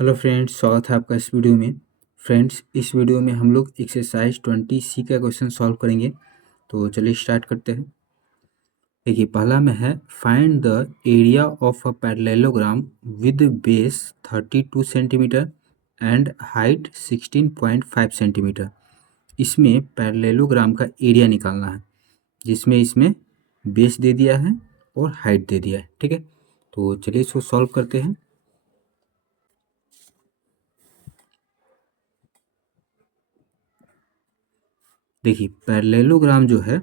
Hello friends, स्वागत है आपका इस वीडियो में। फ्रेंड्स, इस वीडियो में हम लोग एक्सरसाइज 20C का क्वेश्चन सॉल्व करेंगे। तो चलिए स्टार्ट करते हैं। देखिए, पहला में है find the area of a parallelogram with base 32 centimetre and height 16.5 centimetre. इसमें पैरेललोग्राम का एरिया निकालना है, जिसमें इसमें बेस दे दिया है और हाइट दे दिया है। ठीक है, तो चलिए इसको सॉल्व करते हैं। देखिए, पैरेललोग्राम जो है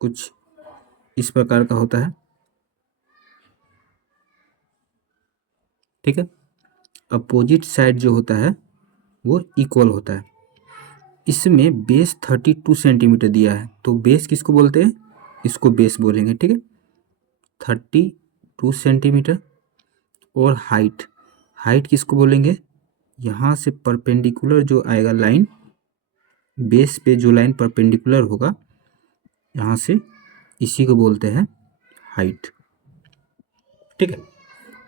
कुछ इस प्रकार का होता है। ठीक है, अपोजिट साइड जो होता है वो इक्वल होता है। इसमें बेस 32 सेंटीमीटर दिया है, तो बेस किसको बोलते हैं? इसको बेस बोलेंगे। ठीक है, 32 सेंटीमीटर। और हाइट, हाइट किसको बोलेंगे? यहाँ से परपेंडिकुलर जो आएगा लाइन, बेस पे जो लाइन परपेंडिकुलर होगा यहाँ से, इसी को बोलते हैं हाइट। ठीक है,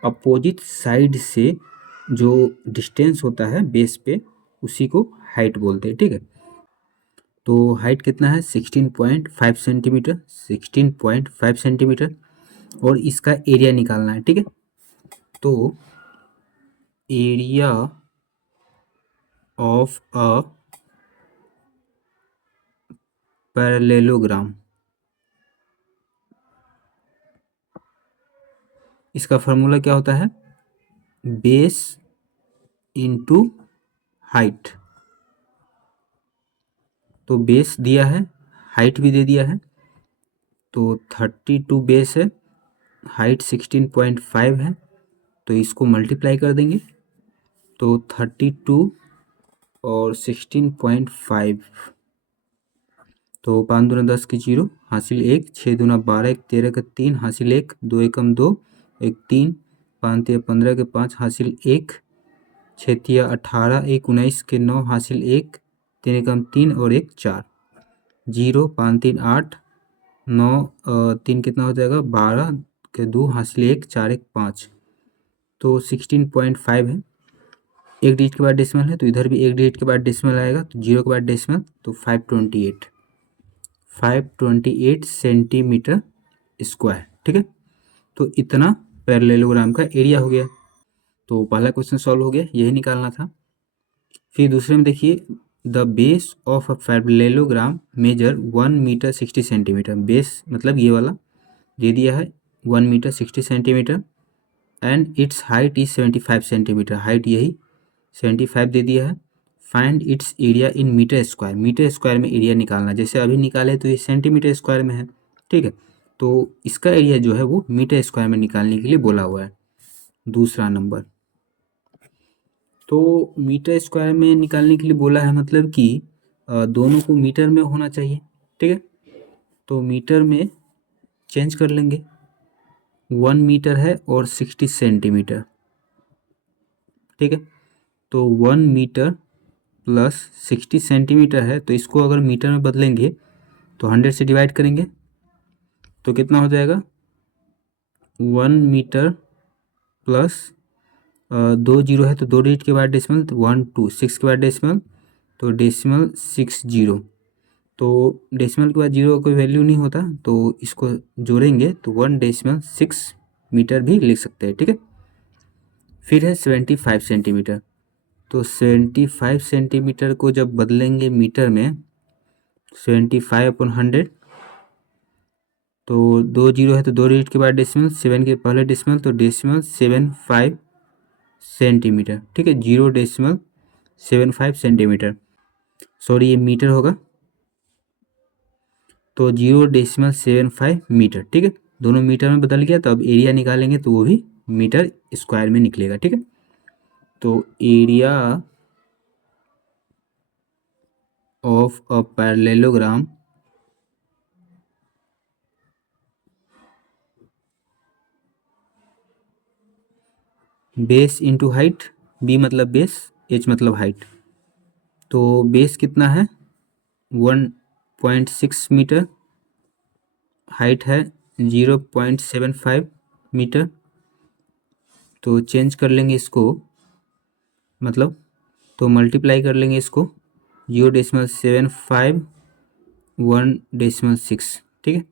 अपोजिट साइड से जो डिस्टेंस होता है बेस पे, उसी को हाइट बोलते हैं। ठीक है, तो हाइट कितना है? 16.5 सेंटीमीटर, 16.5 सेंटीमीटर। और इसका एरिया निकालना है। ठीक है, तो एरिया ऑफ अ पैरेललोग्राम, इसका फॉर्मूला क्या होता है? Base into height. तो बेस दिया है, हाइट भी दे दिया है, तो 32 बेस है, हाइट 16.5 है, तो इसको मल्टीप्लाई कर देंगे। तो 32 और 16.5, तो 5 दूना 10 की 0, हासिल 1, 6 दूना 12, 1 13 का 3, हासिल 1, 2 एकम 2, 1 3, 5 तिया 15 के 5, हासिल 1, 6 तिया 18, 1 19 के 9, हासिल 1, 3 एकम 3 और 1 4, 0 5 3 8, 9 3 कितना हो जाएगा? 12 के 2, हासिल 1, 4 1 5, तो 16.5 है। एक डिजिट के बाद डेसिमल है, तो इधर भी एक डिजिट के बाद डेसिमल आएगा, तो 0 के बाद डेसिमल, तो 528 सेंटीमीटर स्क्वायर। ठीक है, तो इतना पैरेललोग्राम का एरिया हो गया। तो पहला क्वेश्चन सॉल्व हो गया, यही निकालना था। फिर दूसरे में देखिए, the base of a parallelogram measure 1 metre 60 centimetre. Base मतलब ये वाला दे दिया है 1 metre 60 centimetre and its height is 75 centimetre. Height यही 75 दे दिया है। Find its area in metre square. Metre square में एरिया निकालना, जैसे अभी निकाले तो ये सेंटीमीटर स्क्वायर में है। ठीक है, तो इसका एरिया जो है वो मीटर स्क्वायर में निकालने के लिए बोला हुआ है। दूसरा नंबर, तो मीटर स्क्वायर में निकालने के लिए बोला है, मतलब कि दोनों को मीटर में होना चाहिए। ठीक है, तो मीटर में चेंज कर लेंगे। 1 मीटर है और 60 सेंटीमीटर। ठीक है, तो 1 मीटर प्लस 60 सेंटीमीटर है, तो इसको अगर मीटर में बदलेंगे तो 100 से डिवाइड करेंगे, तो कितना हो जाएगा? 1 मीटर प्लस 2 जीरो है, तो 2 डिजिट के बाद डेसिमल, तो 1 2 6 के बाद डेसिमल, तो डेसिमल 6 जीरो। तो डेसिमल के बाद जीरो का कोई वैल्यू नहीं होता, तो इसको जोड़ेंगे तो 1.6 मीटर भी लिख सकते हैं। ठीक है, फिर है 75 सेंटीमीटर। तो 75 सेंटीमीटर को जब बदलेंगे मीटर में, 75/100, तो 2 जीरो है, तो 2 डिजिट के बाद डेसिमल, 7 के पहले डेसिमल, तो डेसिमल 75 सेंटीमीटर। ठीक है, 0.75 सेंटीमीटर, सॉरी ये मीटर होगा, तो 0.75 मीटर। ठीक है, दोनों मीटर में बदल गया, तो अब एरिया निकालेंगे तो वो भी मीटर स्क्वायर में निकलेगा। ठीक है, तो area of a parallelogram base into height, B मतलब बेस, एच मतलब हाइट। तो बेस कितना है? 1.6 मीटर, हाइट है 0.75 मीटर। तो चेंज कर लेंगे इसको, मतलब, तो मल्टीप्लाई कर लेंगे इसको 0.75 1.6, ठीक है।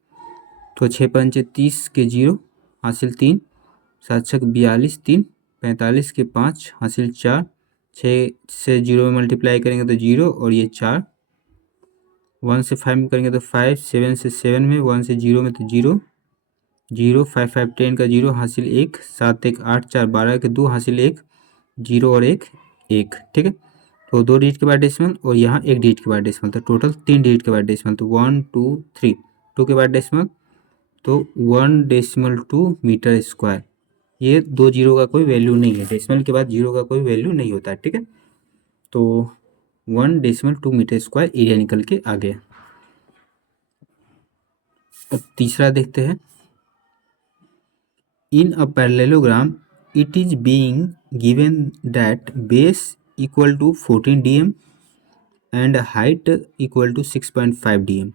तो 6×5 30 के 0 हासिल 3, 7×6 42, 3 45 के 5 हासिल 4, 6 से 0 में मल्टीप्लाई करेंगे तो 0 और ये 4, 1 से 5 में करेंगे तो 5, 7 से 7 में, 1 से 0 में तो 0, 0 5 5 10 का 0 हासिल 1, 7 1 8 4 12 के 2 हासिल 1, 0 और 1 1, ठीक है। तो 2 डिजिट के बाद डेसिमल और यहाँ 1 डिजिट के बाद डेसिमल, तो टोटल 3 डिजिट के बाद डेसिमल, तो 1 2 3, 2 के बाद डेसिमल, तो 1.2 मीटर स्क्वायर। ये 2 जीरो का कोई वैल्यू नहीं है, डेसिमल के बाद 0 का कोई वैल्यू नहीं होता है, ठीक है। तो 1.2 मीटर स्क्वायर एरिया निकल के आ गया। अब तीसरा देखते हैं। In a parallelogram it is being given that base equal to 14 dm and height equal to 6.5 dm।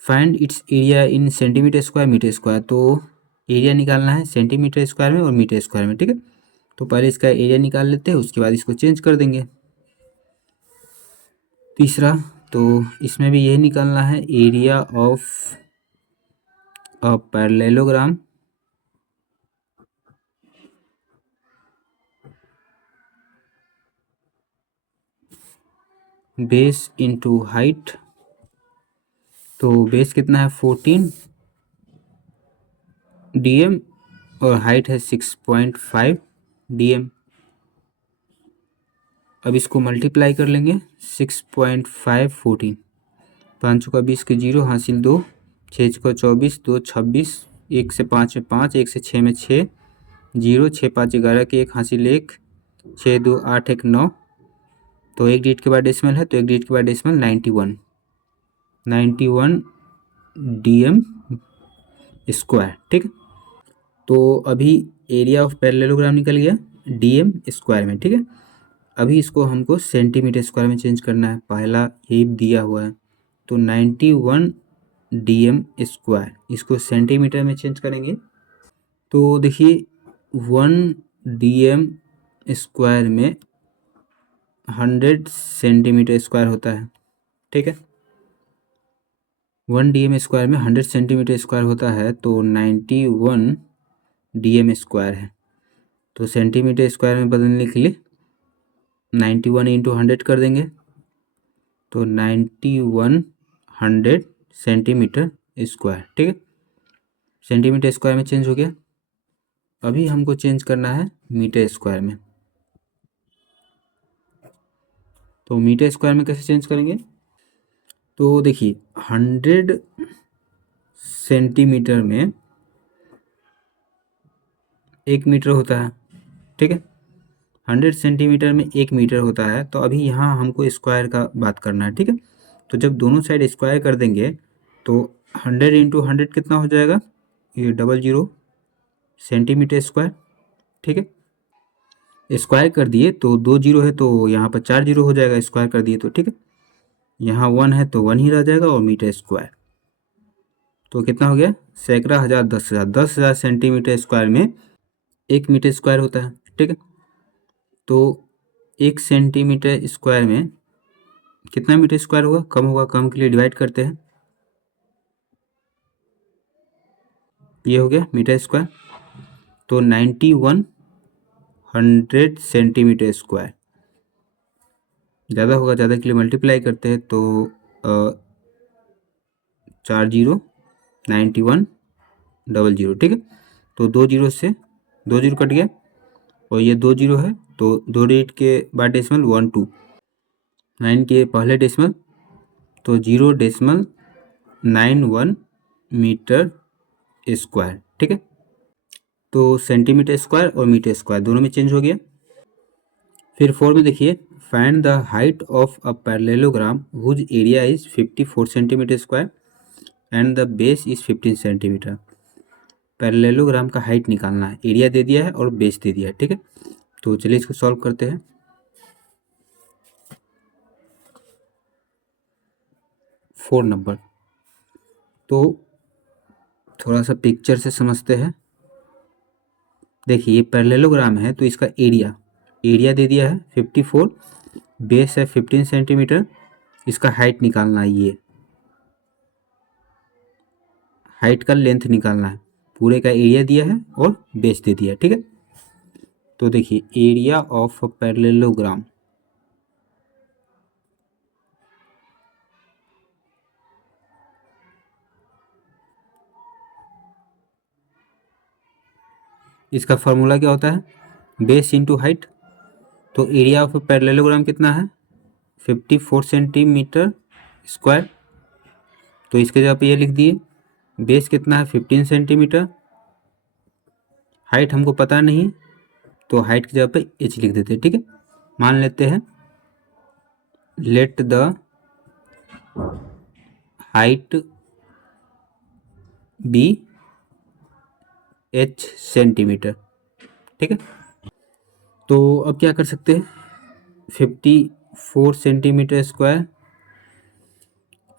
Find its area in centimetre square metre square. तो एरिया निकालना है सेंटीमीटर स्क्वायर में और मीटर स्क्वायर में, ठीक है। तो पहले इसका एरिया निकाल लेते हैं, उसके बाद इसको चेंज कर देंगे। तीसरा, तो इसमें भी यही निकालना है, area of a parallelogram base into height. तो बेस कितना है 14 dm और हाइट है 6.5 dm। अब इसको मल्टीप्लाई कर लेंगे, 6.5 14, 5 का 20 के 0 हासिल 2, 6 का 24, 2 26, 1 से 5 में 5, 1 से 6 में 6, 0 6 5 11 के 1 हासिल 1, 6 2 8 1 9। तो 1 डिजिट के बाद डेसिमल है, तो 1 डिजिट के बाद डेसिमल 91 dm स्क्वायर, ठीक है। तो अभी एरिया ऑफ पैरेललोग्राम निकल गया dm स्क्वायर में, ठीक है। अभी इसको हमको सेंटीमीटर स्क्वायर में चेंज करना है, पहला यही दिया हुआ है। तो 91 dm स्क्वायर, इसको सेंटीमीटर में चेंज करेंगे। तो देखिए 1 dm स्क्वायर में 100 सेंटीमीटर स्क्वायर होता है, ठीक है। 1 dm स्क्वायर में 100 सेंटीमीटर स्क्वायर होता है, तो 91 dm स्क्वायर है। तो सेंटीमीटर स्क्वायर में बदलने के लिए 91 इंटू 100 कर देंगे, तो 9100 सेंटीमीटर स्क्वायर, ठीक है। सेंटीमीटर स्क्वायर में चेंज हो गया। अभी हमको चेंज करना है मीटर स्क्वायर में। तो मीटर स्क्वायर में कैसे चेंज करेंगे? तो देखिए 100 सेंटीमीटर में 1 मीटर होता है, ठीक है। 100 सेंटीमीटर में 1 मीटर होता है, तो अभी यहाँ हमको स्क्वायर का बात करना है, ठीक है। तो जब दोनों साइड स्क्वायर कर देंगे तो 100 इंटू 100 कितना हो जाएगा, ये 00 सेंटीमीटर स्क्वायर, ठीक है। स्क्वायर कर दिए तो 2 जीरो है, तो यहाँ पर 4 जीरो हो जाएगा, स्क्वायर कर दिए तो, ठीक है। यहाँ 1 है तो 1 ही रह जाएगा और मीटर स्क्वायर। तो कितना हो गया, सैकड़ा, हज़ार, 10,000, 10,000 सेंटीमीटर स्क्वायर में 1 मीटर स्क्वायर होता है, ठीक है। तो 1 सेंटीमीटर स्क्वायर में कितना मीटर स्क्वायर होगा, कम होगा, कम के लिए डिवाइड करते हैं, ये हो गया मीटर स्क्वायर। तो 9100 सेंटीमीटर स्क्वायर, ज़्यादा होगा, ज़्यादा के लिए मल्टीप्लाई करते हैं, तो 4 जीरो 9100, ठीक है। तो 2 जीरो से 2 जीरो कट गया और ये 2 जीरो है, तो 2 डिजिट के बाद डेसिमल 1 2, 9 के पहले डेसिमल, तो 0.91 मीटर स्क्वायर, ठीक है। तो सेंटीमीटर स्क्वायर और मीटर स्क्वायर दोनों में चेंज हो गया। फिर 4 में देखिए, find the height of a parallelogram whose area is 54 centimetre square and the base is 15 centimetre. Parallelogram का हाइट निकालना है, एरिया दे दिया है और बेस दे दिया है, ठीक है। तो चलिए इसको सॉल्व करते हैं। 4 नंबर, तो थोड़ा सा पिक्चर से समझते हैं। देखिए ये पैरेललोग्राम है, तो इसका एरिया एरिया दे दिया है 54, बेस है 15 सेंटीमीटर, इसका हाइट निकालना है, ये हाइट का लेंथ निकालना है, पूरे का एरिया दिया है और बेस दे दिया है, ठीक है। तो देखिए एरिया ऑफ पैरेललोग्राम, इसका फॉर्मूला क्या होता है, बेस इंटू हाइट। तो एरिया ऑफ पैरेललोग्राम कितना है 54 सेंटीमीटर स्क्वायर, तो इसके जगह पे ये लिख दिए। बेस कितना है 15 सेंटीमीटर, हाइट हमको पता नहीं तो हाइट की जगह पे h लिख देते हैं, ठीक है। मान लेते हैं let the height be h centimetre, ठीक है। तो अब क्या कर सकते हैं, 54 सेंटीमीटर स्क्वायर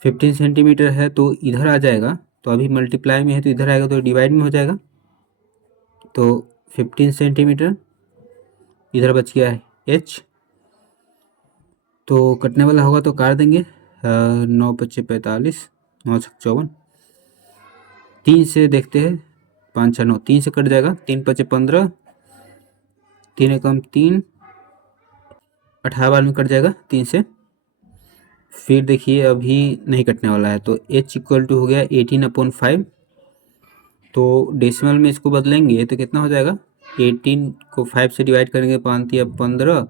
15 सेंटीमीटर है तो इधर आ जाएगा, तो अभी मल्टीप्लाई में है तो इधर आएगा तो डिवाइड में हो जाएगा। तो 15 सेंटीमीटर इधर बच गया है h, तो कटने वाला होगा तो काट देंगे। 9 × 5 = 45, 9 × 6 = 54, 3 से देखते हैं, 5 × 6 = 9, 3 से कट जाएगा, 3 × 5 = 15, 3 एकम 3, 18 बार में कट जाएगा 3 से। फिर देखिए अभी नहीं कटने वाला है तो h = हो गया 18/5, तो डेसिमल में इसको बदलेंगे तो कितना हो जाएगा, 18 को 5 से डिवाइड करेंगे, 5 × 3 = 15,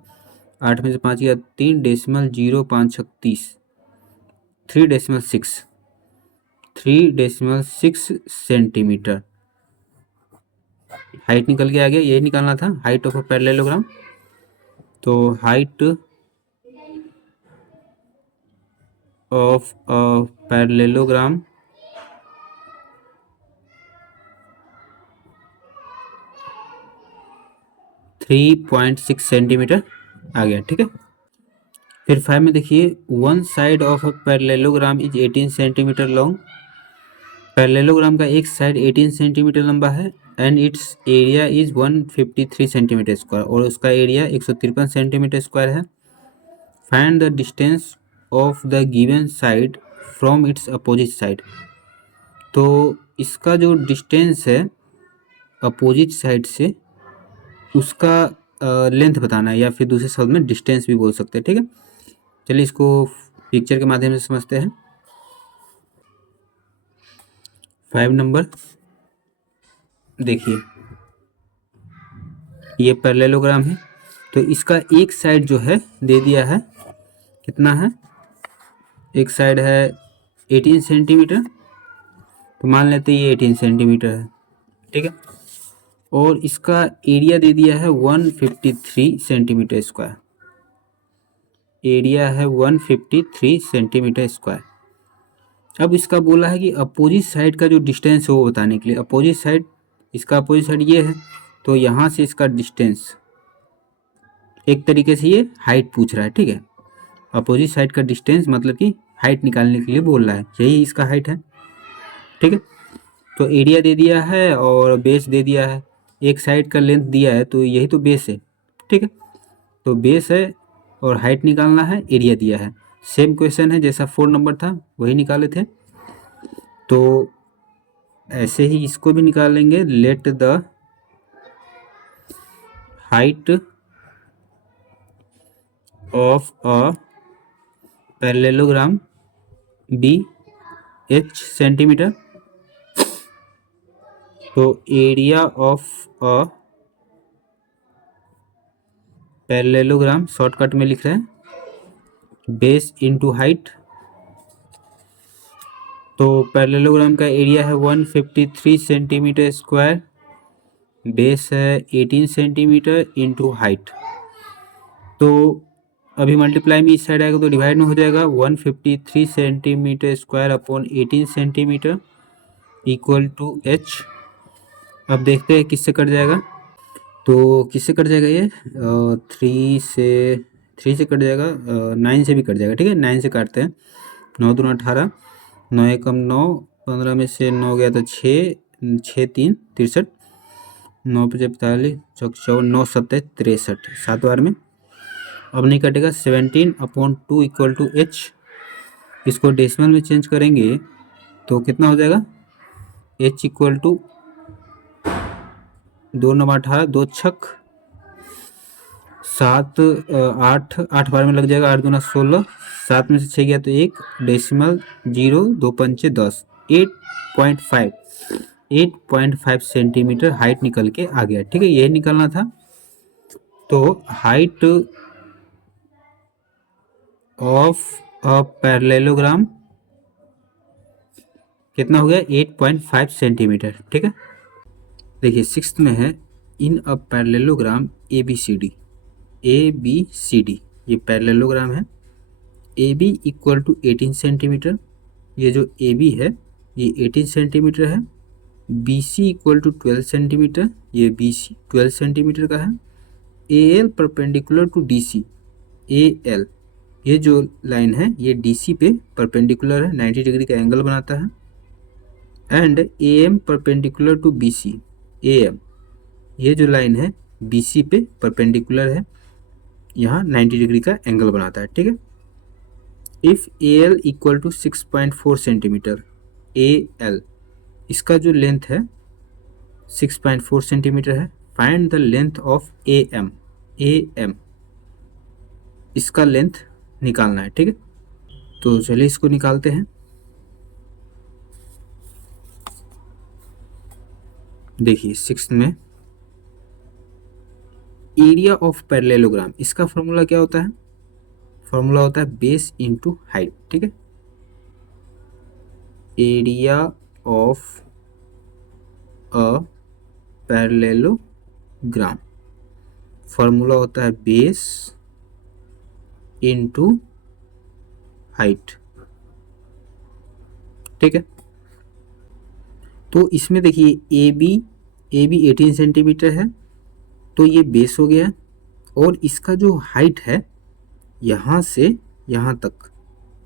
8 में से 5 गया 3, डेसिमल 0, 5 × 36, 3.6 सेंटीमीटर हाइट निकल के आ गया। यही निकालना था हाइट ऑफ अ पैरेललोग्राम। तो height of a parallelogram (3.6 centimetre) आ गया, ठीक है। फिर 5 में देखिए, one side of a parallelogram is 18 centimetre long. Parallelogram का एक साइड 18 सेंटीमीटर लंबा है and its area is 153 centimetre square, और उसका एरिया 153 सेंटीमीटर स्क्वायर है। Find the distance of the given side from its opposite side. तो इसका जो डिस्टेंस है अपोजिट साइड से, उसका लेंथ बताना है, या फिर दूसरे शब्द में डिस्टेंस भी बोल सकते हैं, ठीक है। चलिए इसको पिक्चर के माध्यम से समझते हैं। 5 नंबर देखिए, ये पैरेललोग्राम है, तो इसका एक साइड जो है दे दिया है, कितना है, एक साइड है 18 सेंटीमीटर, तो मान लेते हैं ये 18 सेंटीमीटर है, ठीक है। और इसका एरिया दे दिया है 153 सेंटीमीटर स्क्वायर, एरिया है 153 सेंटीमीटर स्क्वायर। अब इसका बोला है कि अपोजिट साइड का जो डिस्टेंस है वो बताने के लिए, अपोजिट साइड, इसका अपोजिट साइड ये है, तो यहाँ से इसका डिस्टेंस, एक तरीके से ये हाइट पूछ रहा है, ठीक है। अपोजिट साइड का डिस्टेंस मतलब कि हाइट निकालने के लिए बोल रहा है, यही इसका हाइट है, ठीक है। तो एरिया दे दिया है और बेस दे दिया है, एक साइड का लेंथ दिया है तो यही तो बेस है, ठीक है। तो बेस है और हाइट निकालना है, एरिया दिया है। सेम क्वेश्चन है जैसा 4 नंबर था वही निकाले थे, तो ऐसे ही इसको भी निकाल लेंगे। Let the height of a parallelogram be h centimetre, तो area of a parallelogram shortcut में लिख रहे हैं, बेस इंटू हाइट। तो पैरेललोग्राम का एरिया है 153 सेंटीमीटर स्क्वायर, बेस है 18 सेंटीमीटर इंटू हाइट। तो अभी मल्टीप्लाई में इस साइड आएगा तो डिवाइड में हो जाएगा, 153 centimetre square upon 18 centimetre equal to h। अब देखते हैं किससे कट जाएगा, तो किससे कट जाएगा ये, 3 से कट जाएगा, 9 से भी कट जाएगा, ठीक है। 9 से काटते हैं, 9 दूना 18, 9 एकम 9, 15 में से 9 गया तो 6, 6 3 63, 9×45 चौक 9×7 = 63, 7 बार में। अब नहीं कटेगा। 17/2 = h। इसको डेसिमल में चेंज करेंगे तो कितना हो जाएगा? h = 2 9 18, 2 छक 7 8, 8 बार में लग जाएगा। 8 दूना 16, 7 में से 6 गया तो 1, डेसिमल 0, 2 पंचे 10, 8.5 सेंटीमीटर हाइट निकल के आ गया। ठीक है, यही निकलना था। तो हाइट ऑफ अ पैरेललोग्राम कितना हो गया? 8.5 सेंटीमीटर। ठीक है, देखिए 6th में है इन अ पैरेललोग्राम ABCD। ABCD ये पैरेललोग्राम है। AB = 18 centimetre. ये जो AB है ये 18 सेंटीमीटर है। BC = 12 centimetre. ये BC 12 सेंटीमीटर का है। AL perpendicular to DC। AL ये जो लाइन है ये DC पे परपेंडिकुलर है, 90 डिग्री का एंगल बनाता है। And AM perpendicular to BC। AM ये जो लाइन है BC पे परपेंडिकुलर है, यहाँ 90 डिग्री का एंगल बनाता है। ठीक है, इफ AL = 6.4 सेंटीमीटर, AL इसका जो लेंथ है 6.4 सेंटीमीटर है। Find the length of AM। AM इसका लेंथ निकालना है। ठीक है, तो चलिए इसको निकालते हैं। देखिए 6th में एरिया ऑफ पैरेललोग्राम, इसका फॉर्मूला क्या होता है? फॉर्मूला होता है बेस इंटू हाइट। ठीक है, area of a parallelogram formula होता है बेस इंटू हाइट। ठीक है, तो इसमें देखिए AB 18 सेंटीमीटर है, तो ये बेस हो गया। और इसका जो हाइट है यहाँ से यहाँ तक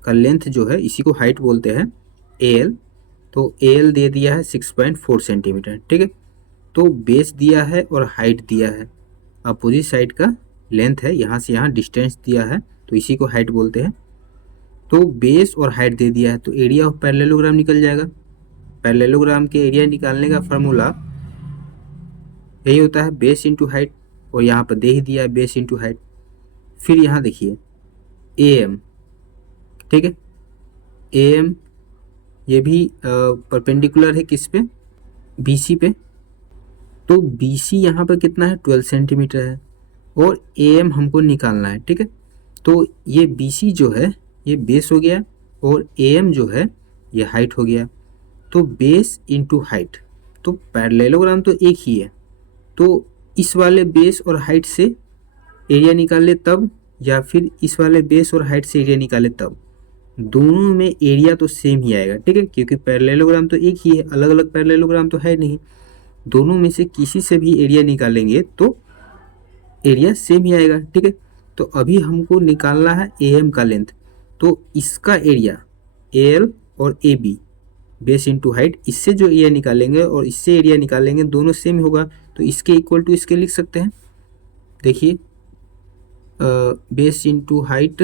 का लेंथ जो है इसी को हाइट बोलते हैं, AL। तो AL दे दिया है 6.4 सेंटीमीटर। ठीक है, तो बेस दिया है और हाइट दिया है, अपोजिट साइड का लेंथ है, यहाँ से यहाँ डिस्टेंस दिया है, तो इसी को हाइट बोलते हैं। तो बेस और हाइट दे दिया है तो एरिया ऑफ पैरेललोग्राम निकल जाएगा। पैरेललोग्राम के एरिया निकालने का फार्मूला यही होता है बेस इंटू हाइट, और यहाँ पर दे ही दिया है बेस इंटू हाइट। फिर यहाँ देखिए AM। ठीक है, AM ये भी परपेंडिकुलर है किस पे? BC पे। तो BC यहाँ पर कितना है? 12 सेंटीमीटर है, और AM हमको निकालना है। ठीक है, तो ये BC जो है ये बेस हो गया, और AM जो है ये हाइट हो गया। तो बेस इंटू हाइट, तो पैरेललोग्राम तो एक ही है, तो इस वाले बेस और हाइट से एरिया निकाले तब, या फिर इस वाले बेस और हाइट से एरिया निकाले तब, दोनों में एरिया तो सेम ही आएगा। ठीक है, क्योंकि पैरेललोग्राम तो एक ही है, अलग अलग पैरेललोग्राम तो है नहीं। दोनों में से किसी से भी एरिया निकालेंगे तो एरिया सेम ही आएगा। ठीक है, तो अभी हमको निकालना है AM का लेंथ, तो इसका एरिया AL और AB बेस इंटू हाइट, इससे जो एरिया निकालेंगे और इससे एरिया निकालेंगे दोनों सेम होगा, तो इसके इक्वल टू इसके लिख सकते हैं। देखिए बेस इंटू हाइट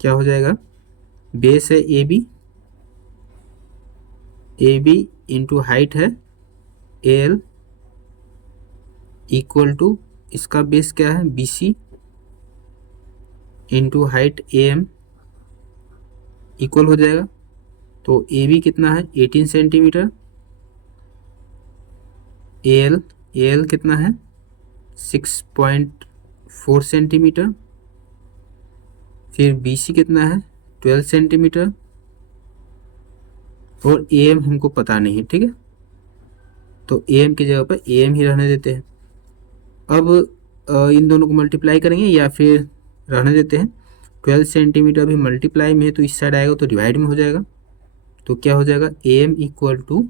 क्या हो जाएगा? बेस है AB, AB इंटू हाइट है AL, इक्वल टू इसका बेस क्या है? BC into height AM equal हो जाएगा। तो AB कितना है? 18 सेंटीमीटर। AL कितना है? 6.4 सेंटीमीटर। फिर BC कितना है? 12 सेंटीमीटर। और AM हमको पता नहीं है। ठीक है, तो AM की जगह पर AM ही रहने देते हैं। अब इन दोनों को मल्टीप्लाई करेंगे या फिर रहने देते हैं। 12 सेंटीमीटर अभी मल्टीप्लाई में है तो इस साइड आएगा तो डिवाइड में हो जाएगा। तो क्या हो जाएगा? AM equal to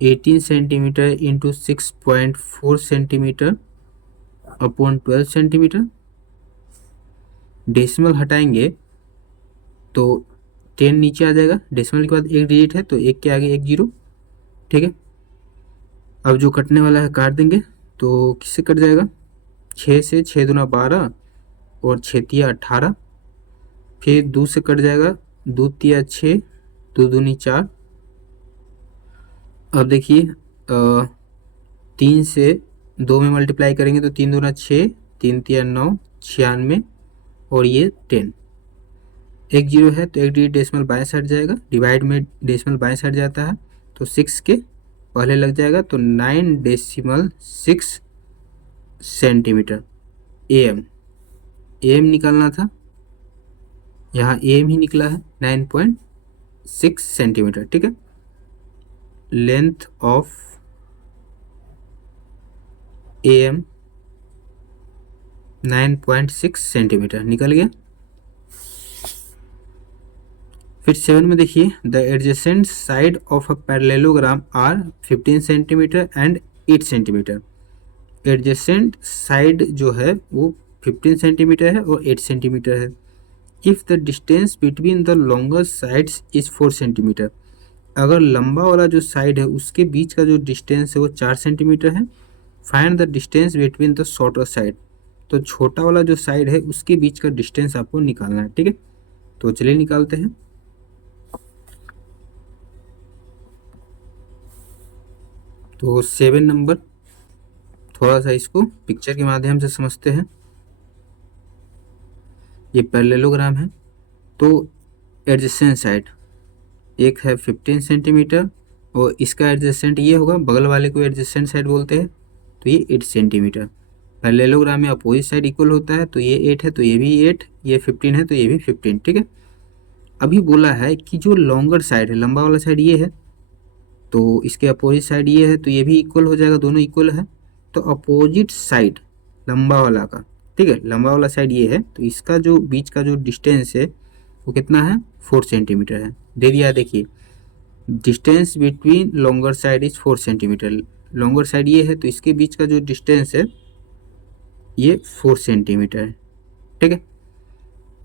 18 centimetre into 6.4 centimetre upon 12 centimetre. Decimal हटाएंगे तो 10 नीचे आ जाएगा। डेसिमल के बाद एक डिजिट है तो एक के आगे एक जीरो। ठीक है, अब जो कटने वाला है काट देंगे, तो किससे कट जाएगा, 6 से, 6 दूना 12 और 6 तिया 18, फिर 2 से कट जाएगा, 2 तिया 6, 2 दूनी 4। अब देखिए 3 से 2 में मल्टीप्लाई करेंगे तो 3 दूना 6, 3 तिया 9, 96 और ये 10। एक जीरो है तो एक डिजिट डेसिमल बाएं साइड जाएगा, डिवाइड में डेसिमल बाएं साइड जाता है तो 6 के पहले लग जाएगा, तो 9.6 सेंटीमीटर एम। एम निकालना था, यहाँ एम ही निकला है 9.6 सेंटीमीटर। ठीक है, लेंथ ऑफ एम 9.6 सेंटीमीटर निकल गया। फिर 7 में देखिए, the adjacent side of a parallelogram are 15 centimetre and 8 centimetre. Adjacent side जो है वो 15 सेंटीमीटर है और 8 सेंटीमीटर है। If the distance between the longer sides is 4 centimetre. अगर लंबा वाला जो साइड है उसके बीच का जो डिस्टेंस है वो 4 सेंटीमीटर है। Find the distance between the shorter side. तो छोटा वाला जो साइड है उसके बीच का डिस्टेंस आपको निकालना है। ठीक है, तो चलिए निकालते हैं। तो 7 नंबर, थोड़ा सा इसको पिक्चर के माध्यम से समझते हैं। ये पैरेललोग्राम है, तो एडजेसेंट साइड एक है 15 सेंटीमीटर और इसका एडजेसेंट ये होगा, बगल वाले को एडजेसेंट साइड बोलते हैं, तो ये 8 सेंटीमीटर। पैरेललोग्राम में अपोजिट साइड इक्वल होता है, तो ये 8 है तो ये भी 8, ये 15 है तो ये भी 15। ठीक है, अभी बोला है कि जो लॉन्गर साइड है, लंबा वाला साइड ये है, तो इसके अपोजिट साइड ये है, तो ये भी इक्वल हो जाएगा, दोनों इक्वल है। तो अपोजिट साइड लंबा वाला का, ठीक है, लंबा वाला साइड ये है, तो इसका जो बीच का जो डिस्टेंस है वो कितना है, 4 सेंटीमीटर है। दे दिया, देखिए distance between longer side is 4 centimetre. Longer side ये है तो इसके बीच का जो डिस्टेंस है ये 4 सेंटीमीटर है। ठीक है,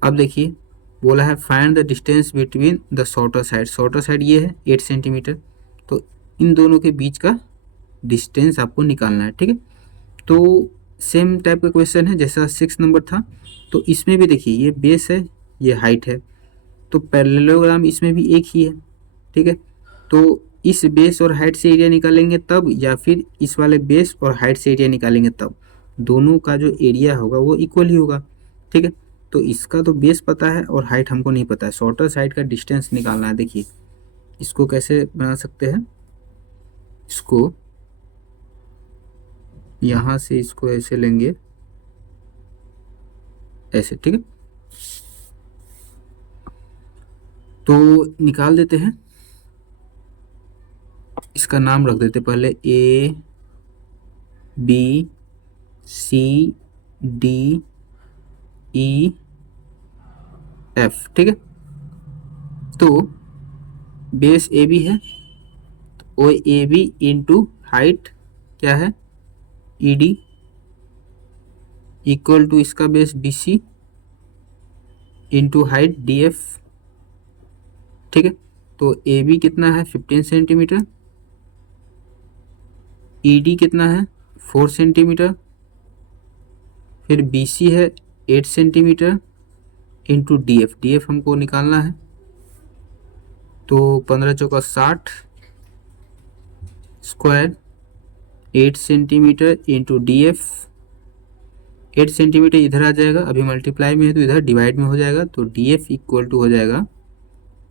अब देखिए बोला है find the distance between the shorter side. Shorter side ये है 8 सेंटीमीटर, तो इन दोनों के बीच का डिस्टेंस आपको निकालना है। ठीक है, तो सेम टाइप का क्वेश्चन है जैसा 6 नंबर था। तो इसमें भी देखिए ये बेस है, ये हाइट है, तो पैरेललोग्राम इसमें भी एक ही है। ठीक है, तो इस बेस और हाइट से एरिया निकालेंगे तब, या फिर इस वाले बेस और हाइट से एरिया निकालेंगे तब, दोनों का जो एरिया होगा वो इक्वल ही होगा। ठीक है, तो इसका तो बेस पता है और हाइट हमको नहीं पता है, शॉर्टर साइड का डिस्टेंस निकालना है। देखिए इसको कैसे बना सकते हैं, इसको यहाँ से इसको ऐसे लेंगे, ऐसे। ठीक है, तो निकाल देते हैं। इसका नाम रख देते पहले, A B C D E F. ठीक है, तो बेस ए बी है, O A B into height क्या है, ई डी, इक्वल टू इसका base B C into height D F. ठीक है, तो ए बी कितना है 15 सेंटीमीटर, ई डी कितना है 4 सेंटीमीटर, फिर बी सी है 8 centimetre into D F. D F हमको निकालना है, तो 15 चौका 60 square 8 centimetre into D F. 8 centimetre इधर आ जाएगा, अभी मल्टीप्लाई में है तो इधर डिवाइड में हो जाएगा, तो डी एफ इक्वल टू हो जाएगा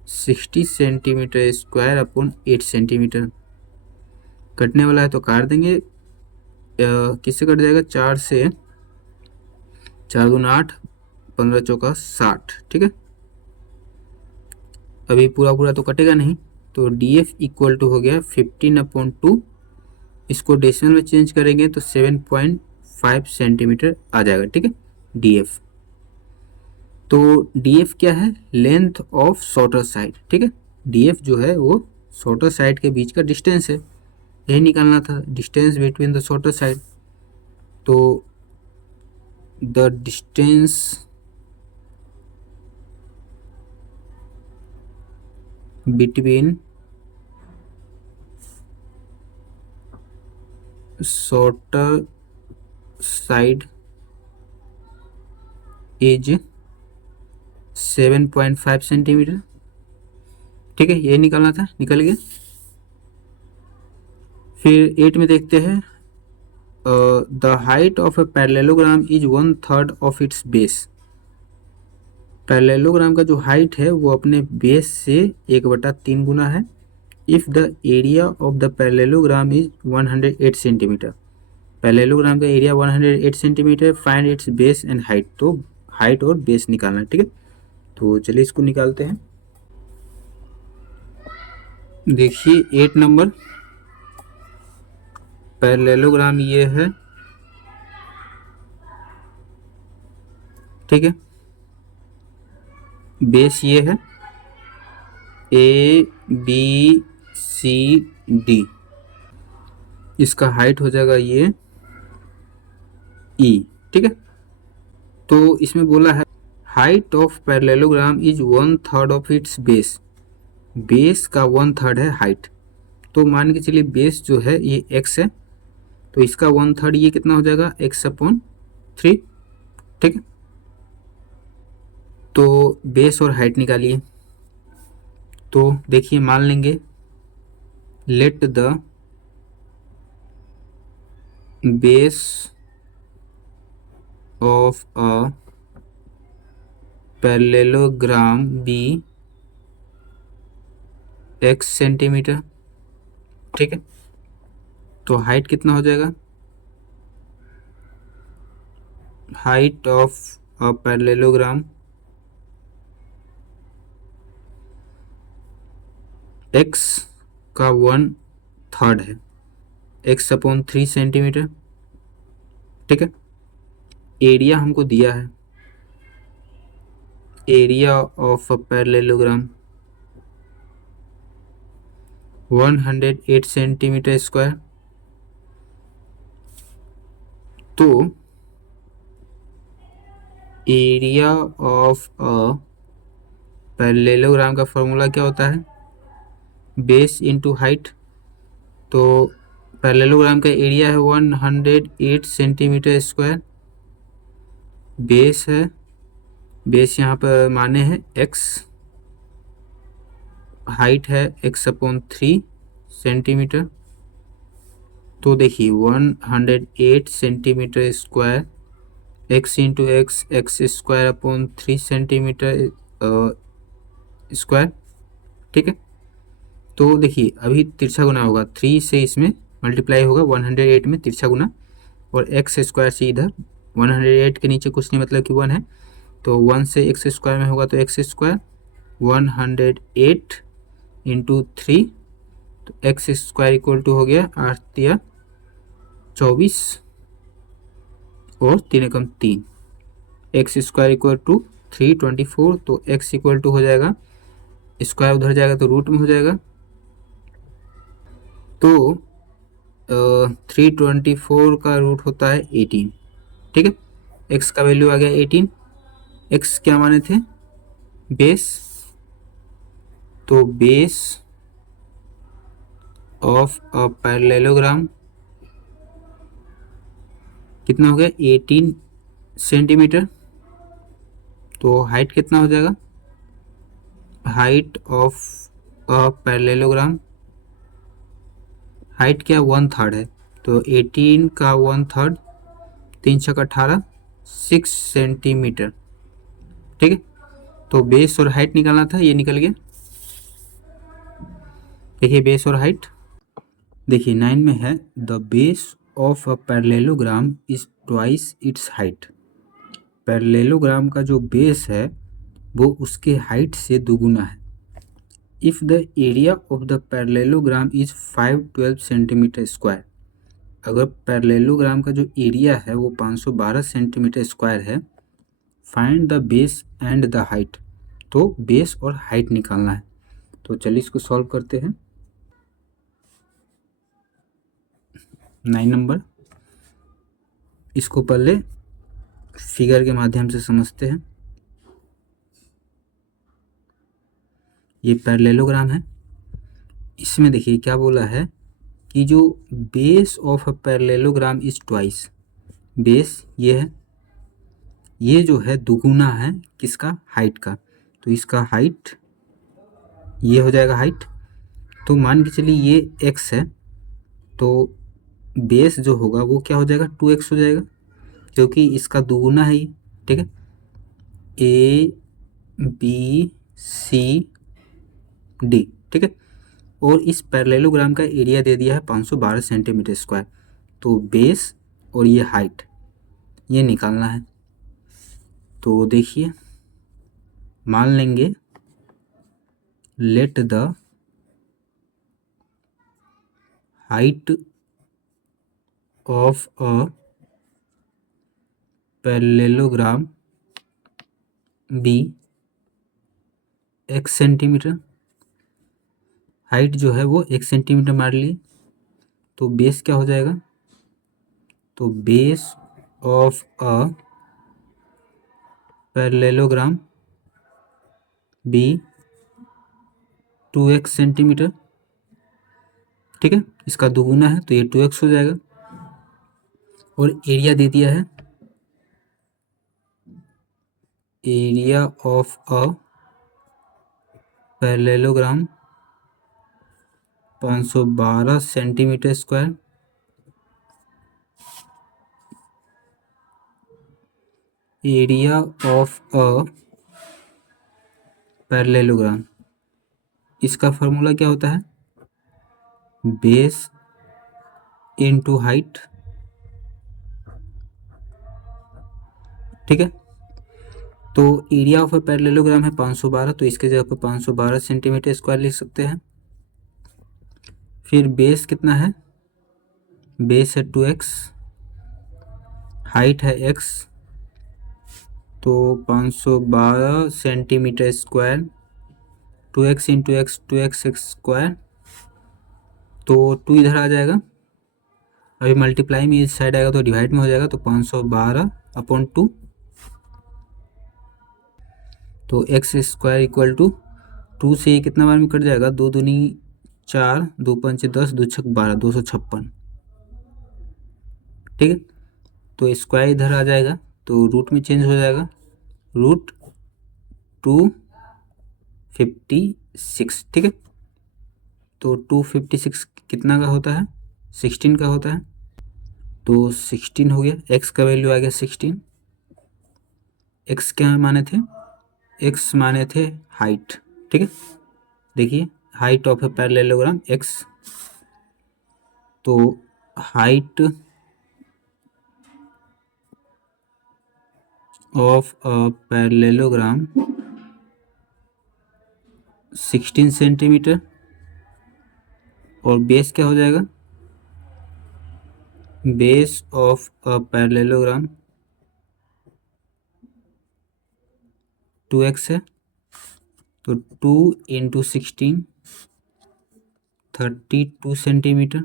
60 सेंटीमीटर स्क्वायर अपॉन 8 सेंटीमीटर। कटने वाला है तो काट देंगे, किससे कट जाएगा, 4 से, 4 दूना 8, 15 चौका 60। ठीक है, अभी पूरा पूरा तो कटेगा नहीं, तो डी एफ इक्वल टू हो गया 15/2। इसको डेसिमल में चेंज करेंगे तो 7.5 सेंटीमीटर आ जाएगा। ठीक है, डी एफ। तो डी एफ क्या है, लेंथ ऑफ शॉर्टर साइड। ठीक है, डी एफ जो है वो शॉर्टर साइड के बीच का डिस्टेंस है, यही निकालना था, distance between the shorter side. तो the distance between shorter side is 7.5 centimetre. ठीक है, ये निकालना था, निकल गया। फिर 8 में देखते हैं, the height of a parallelogram is 1/3 of its base. Parallelogram का जो हाइट है वो अपने बेस से 1/3 गुना है। If the area of the parallelogram is 108 centimetre. Parallelogram का area 108 centimetre, find its base and height. तो हाइट और बेस निकालना है, ठीक है। तो चलिए इसको निकालते हैं। देखिए 8 नंबर पैरेललोग्राम ये है, ठीक है। बेस ये है ABCD। इसका हाइट हो जाएगा ये E, ठीक है। तो इसमें बोला है height of parallelogram is 1/3 of its base. Base का 1/3 है हाइट। तो मान के चलिए बेस जो है ये x है, तो इसका 1/3 ये कितना हो जाएगा, x/3, ठीक है। तो बेस और हाइट निकालिए। तो देखिए मान लेंगे let the base of a parallelogram be x centimetre, ठीक है। तो हाइट कितना हो जाएगा, height of a parallelogram x का 1/3 है, x/3 सेंटीमीटर, ठीक है। एरिया हमको दिया है, area of a parallelogram 108 centimetre square. तो एरिया ऑफ अ पैरेललोग्राम का फॉर्मूला क्या होता है, बेस इंटू हाइट। तो पैरेललोग्राम का एरिया है 108 सेंटीमीटर स्क्वायर, बेस है, बेस यहाँ पर माने हैं x, हाइट है x/3 सेंटीमीटर। तो देखिए 108 centimetre square, x into x, x² 3 centimetre square, ठीक है। तो देखिए अभी तिरछा गुना होगा, 3 से इसमें मल्टीप्लाई होगा 108 में तिरछा गुना, और x² से इधर 108 के नीचे कुछ नहीं, मतलब कि 1 है। तो 1 से x² में होगा तो x², 108 इंटू 3, तो x² इक्वल टू हो गया 8 24 और 3 x² इक्वल टू 324। तो x इक्वल टू हो जाएगा, स्क्वायर उधर जाएगा तो रूट में हो जाएगा। तो 324 का रूट होता है 18, ठीक है। x का वैल्यू आ गया 18। x क्या माने थे, बेस। तो बेस ऑफ अ पैरेललोग्राम कितना हो गया, 18 सेंटीमीटर। तो हाइट कितना हो जाएगा, height of a parallelogram, height क्या 1/3 है, तो 18 का 1/3, 3 × 18, 6 सेंटीमीटर, ठीक है। तो बेस और हाइट निकालना था, ये निकल गया। देखिए बेस और हाइट, देखिए 9 में है the base of a parallelogram is twice its height. Parallelogram का जो बेस है वो उसके हाइट से दुगुना है। If the area of the parallelogram is 512 centimetre square. अगर पैरेललोग्राम का जो एरिया है वो 512 सेंटीमीटर स्क्वायर है, find the base and the height. तो बेस और हाइट निकालना है। तो चलिए इसको सॉल्व करते हैं। 9 नंबर, इसको पहले फिगर के माध्यम से समझते हैं। ये पैरेललोग्राम है, इसमें देखिए क्या बोला है कि जो base of a parallelogram is twice, base ये है, ये जो है दुगुना है किसका, हाइट का, तो इसका हाइट ये हो जाएगा हाइट। तो मान के चलिए ये x है, तो बेस जो होगा वो क्या हो जाएगा 2x हो जाएगा, क्योंकि इसका दुगुना है ये, ठीक है। ए बी सी डी, ठीक है। और इस पैरेललोग्राम का एरिया दे दिया है 512 सेंटीमीटर स्क्वायर। तो बेस और ये हाइट ये निकालना है। तो देखिए मान लेंगे let the height of a parallelogram be x centimetre, height जो है वो 1 सेंटीमीटर मान लिए। तो बेस क्या हो जाएगा, तो base of a parallelogram be 2x centimetre, ठीक है। इसका दुगुना है तो ये 2x हो जाएगा। और एरिया दे दिया है, area of a parallelogram 512 centimetre square, area of a parallelogram, इसका फॉर्मूला क्या होता है, बेस इनटू हाइट, ठीक है। तो एरिया ऑफ अ पैरेललोग्राम है 512, तो इसके जगह पर 512 सेंटीमीटर स्क्वायर लिख सकते हैं। फिर बेस कितना है, बेस है 2x, हाइट है x, तो 512 centimetre square, 2x into x, 2x square, तो 2 इधर आ जाएगा, अभी मल्टीप्लाई में इस साइड आएगा तो डिवाइड में हो जाएगा, तो 512/2, तो एक्स स्क्वायर इक्वल टू 2 से कितना बार में कट जाएगा, 2 दूनी 4, 2 पंचे 10, 2 छक 12, 256, ठीक है। तो स्क्वायर इधर आ जाएगा तो रूट में चेंज हो जाएगा, रूट 256, ठीक है। तो 256 कितना का होता है, 16 का होता है, तो 16 हो गया, एक्स का वैल्यू आ गया 16। एक्स क्या माने थे, एक्स माने थे हाइट, ठीक है। देखिए height of a parallelogram x, तो height of a parallelogram 16 centimetre, और बेस क्या हो जाएगा, base of a parallelogram 2x है, तो 2 इंटू 16 32 सेंटीमीटर,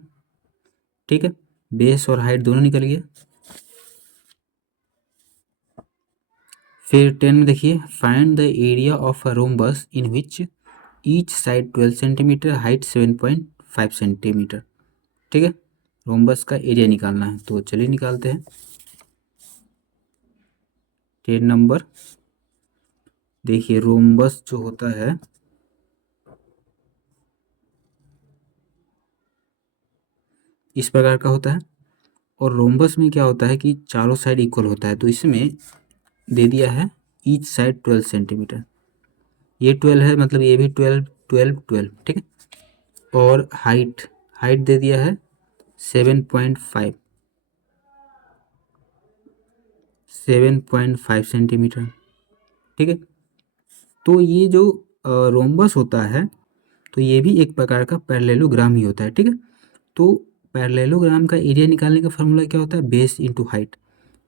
ठीक है। बेस और हाइट दोनों निकल गए। फिर 10 में देखिए, find the area of a rhombus in which each side 12 centimetre, height 7.5 centimetre, ठीक है। रोम्बस का एरिया निकालना है, तो चलिए निकालते हैं। 10 नंबर, देखिए रोम्बस जो होता है इस प्रकार का होता है, और रोम्बस में क्या होता है कि चारों साइड इक्वल होता है, तो इसमें दे दिया है ईच साइड 12 सेंटीमीटर, ये 12 है मतलब ये भी 12 12 12, ठीक है। और हाइट, हाइट दे दिया है 7.5 सेंटीमीटर, ठीक है। तो ये जो रोम्बस होता है तो ये भी एक प्रकार का पैरेललोग्राम ही होता है, ठीक है। तो पैरेललोग्राम का एरिया निकालने का फॉर्मूला क्या होता है, बेस इनटू हाइट।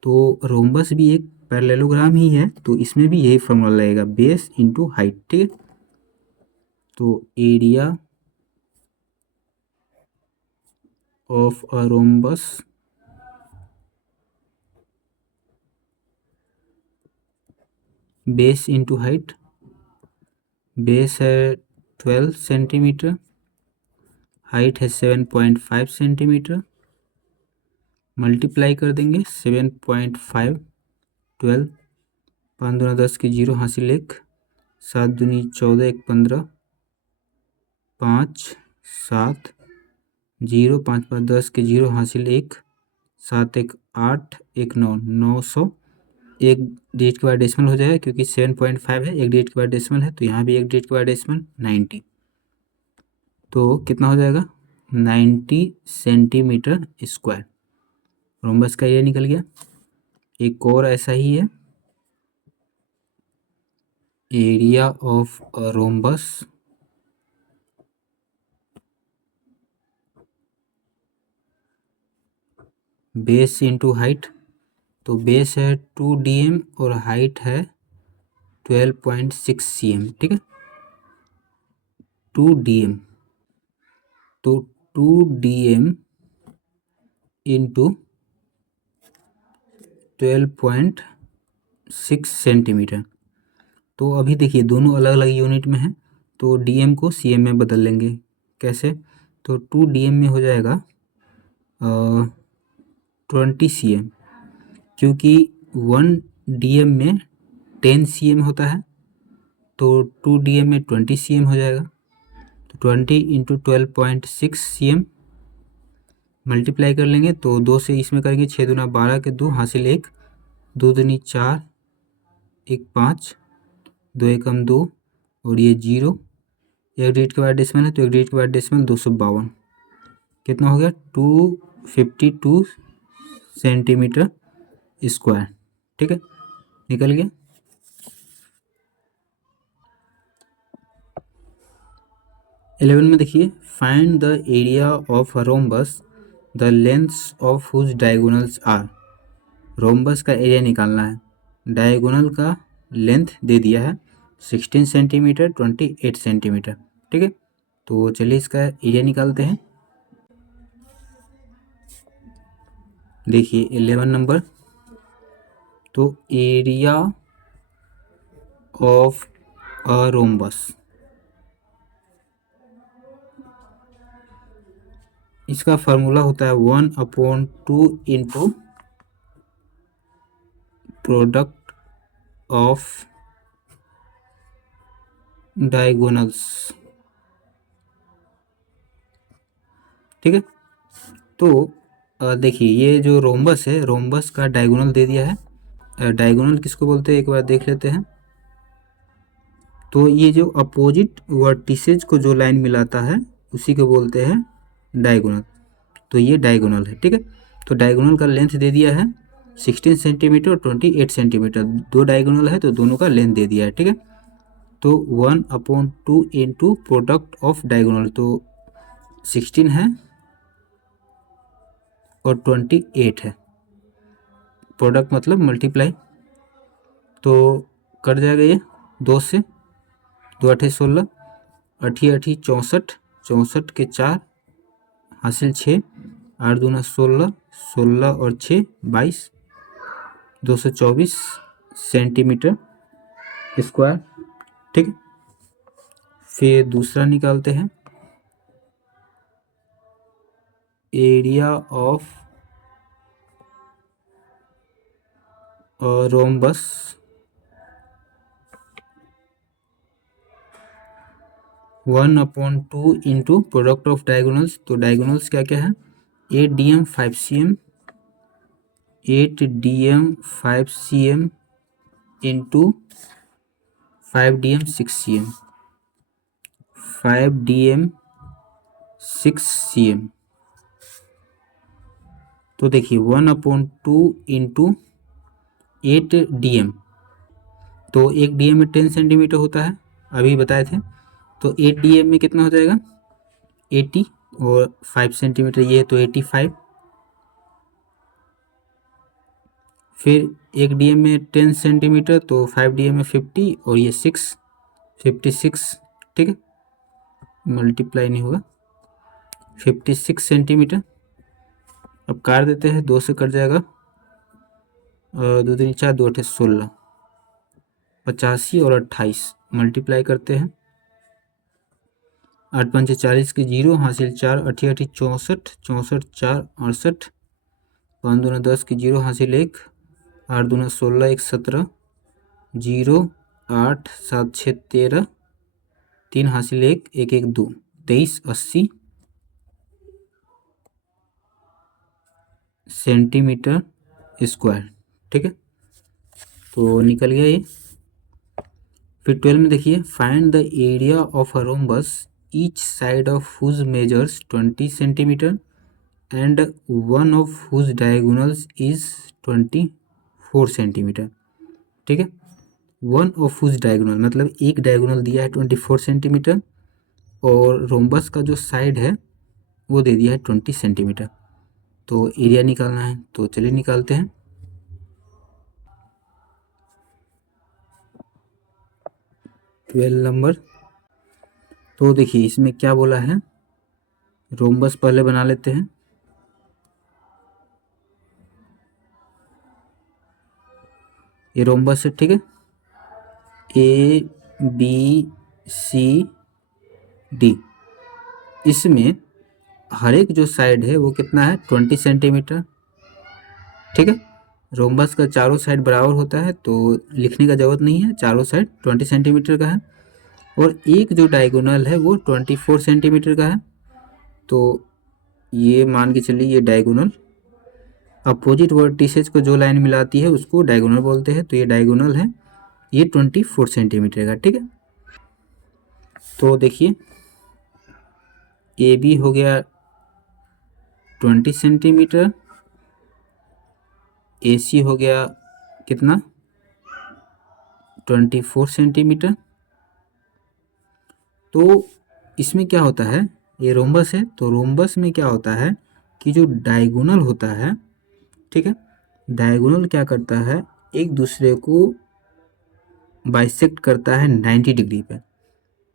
तो रोम्बस भी एक पैरेललोग्राम ही है, तो इसमें भी यही फॉर्मूला लगेगा, बेस इनटू हाइट, ठीक है। तो area of a rhombus base into height, base है 12 सेंटीमीटर, हाइट है 7.5 सेंटीमीटर, मल्टीप्लाई कर देंगे 7.5, 12, 5 दूना 10 की 0 हासिल 1, 7 दूनी 14, 1 15, 5 7, 0, 5 5 10 की 0 हासिल 1, 7 1 8, 1 9, 900। एक डिजिट के बाद डेसिमल हो जाएगा क्योंकि 7.5 है, एक डिजिट के बाद डेसिमल है, तो यहाँ भी एक डिजिट के बाद डेसिमल 90। तो कितना हो जाएगा 90 सेंटीमीटर स्क्वायर। रोम्बस का एरिया निकल गया। एक और ऐसा ही है, area of rhombus base into height. तो बेस है 2 dm और हाइट है 12.6 cm, ठीक है। 2 dm, तो 2 dm इंटू 12.6 सेंटीमीटर। तो अभी देखिए दोनों अलग अलग यूनिट में हैं, तो dm को cm में बदल लेंगे। कैसे? तो 2 dm में हो जाएगा 20 cm, क्योंकि 1 dm में 10 cm होता है, तो 2 dm में 20 cm हो जाएगा। तो 20 इंटू 12.6 cm मल्टीप्लाई कर लेंगे, तो 2 से इसमें करेंगे 6 दूना 12 के 2 हासिल 1, 2 दूनी 4, 1 5, 2 एकम 2 और ये 0। एक डिजिट के बाद डेसिमल है, तो एक डिजिट के बाद डेसिमल 252। कितना हो गया 252 सेंटीमीटर स्क्वायर, ठीक है, निकल गया। 11 में देखिए, find the area of a rhombus the lengths of whose diagonals are. Rhombus का एरिया निकालना है, डायगोनल का लेंथ दे दिया है 16 सेंटीमीटर, 28 सेंटीमीटर, ठीक है। तो चलिए इसका एरिया निकालते हैं। देखिए 11 नंबर, तो एरिया ऑफ अ रोम्बस, इसका फार्मूला होता है 1/2 इंटू प्रोडक्ट ऑफ डायगोनल्स, ठीक है। तो देखिए ये जो रोम्बस है, रोम्बस का डायगोनल दे दिया है। डायगोनल किसको बोलते हैं एक बार देख लेते हैं। तो ये जो अपोजिट वर्टिसेज को जो लाइन मिलाता है उसी को बोलते हैं डायगोनल। तो ये डायगोनल है, ठीक है। तो डायगोनल का लेंथ दे दिया है 16 सेंटीमीटर और 28 सेंटीमीटर, दो डायगोनल है तो दोनों का लेंथ दे दिया है, ठीक है। तो 1/2 इंटू प्रोडक्ट ऑफ डायगोनल, तो 16 है और 28 है, प्रोडक्ट मतलब मल्टीप्लाई, तो कट जाएगा ये 2 से, 2 8 16, 8 8 64, 64 के 4 हासिल 6, 8 दूना 16, 16 और 6 22, 224 सेंटीमीटर स्क्वायर, ठीक है। फिर दूसरा निकालते हैं, area of rhombus one upon two into product of diagonals. तो डायगोनल्स क्या क्या है, 8 dm 5 cm, 8 dm 5 cm into 5 dm 6 cm, 5 dm 6 cm। तो देखिए 1/2 इंटू 8 dm, तो एक dm में 10 सेंटीमीटर होता है, अभी बताए थे। तो 8 dm में कितना हो जाएगा 80, और 5 सेंटीमीटर ये है तो 85। फिर एक dm में 10 सेंटीमीटर, तो 5 dm में 50 और ये 6, 56, ठीक है, मल्टीप्लाई नहीं होगा, 56 सेंटीमीटर। अब काट देते हैं, 2 से कट जाएगा, 2 3 4, 2 8 16, 85 और 28 मल्टीप्लाई करते हैं, 8 पंचे 40 की 0 हासिल 4 अठी अठी 64 64 4 68 5 दूना 10 की 0 हासिल 1 8 दूना 16 1 17 0 8 7 6 13 3 हासिल 1 1 1 2 23 80 सेंटीमीटर स्क्वायर। ठीक है, तो निकल गया ये। फिर 12 में देखिए, find the area of a rhombus each side of whose measures 20 centimetre and one of whose diagonals is 24 centimetre. ठीक है, वन ऑफ हुज डायगोनल मतलब एक डायगोनल दिया है 24 सेंटीमीटर और रोम्बस का जो साइड है वो दे दिया है 20 सेंटीमीटर। तो एरिया निकालना है, तो चलिए निकालते हैं। ट्वेल्व नंबर, तो देखिए इसमें क्या बोला है, रोम्बस पहले बना लेते हैं। ये रोम्बस है, ठीक है, ए बी सी डी। इसमें हर एक जो साइड है वो कितना है, 20 सेंटीमीटर। ठीक है, रोम्बस का चारों साइड बराबर होता है तो लिखने का जरूरत नहीं है, चारों साइड 20 सेंटीमीटर का है। और एक जो डायगोनल है वो 24 सेंटीमीटर का है। तो ये मान के चलिए ये डायगोनल, अपोजिट वर्टिसेज को जो लाइन मिलाती है उसको डायगोनल बोलते हैं। तो ये डायगोनल है, ये 24 सेंटीमीटर का। ठीक है, तो देखिए ए बी हो गया 20 सेंटीमीटर, ए सी हो गया कितना, 24 सेंटीमीटर। तो इसमें क्या होता है, ये रोम्बस है, तो रोम्बस में क्या होता है कि जो डायगोनल होता है, ठीक है, डायगोनल क्या करता है, एक दूसरे को बाइसेक्ट करता है 90 डिग्री पे।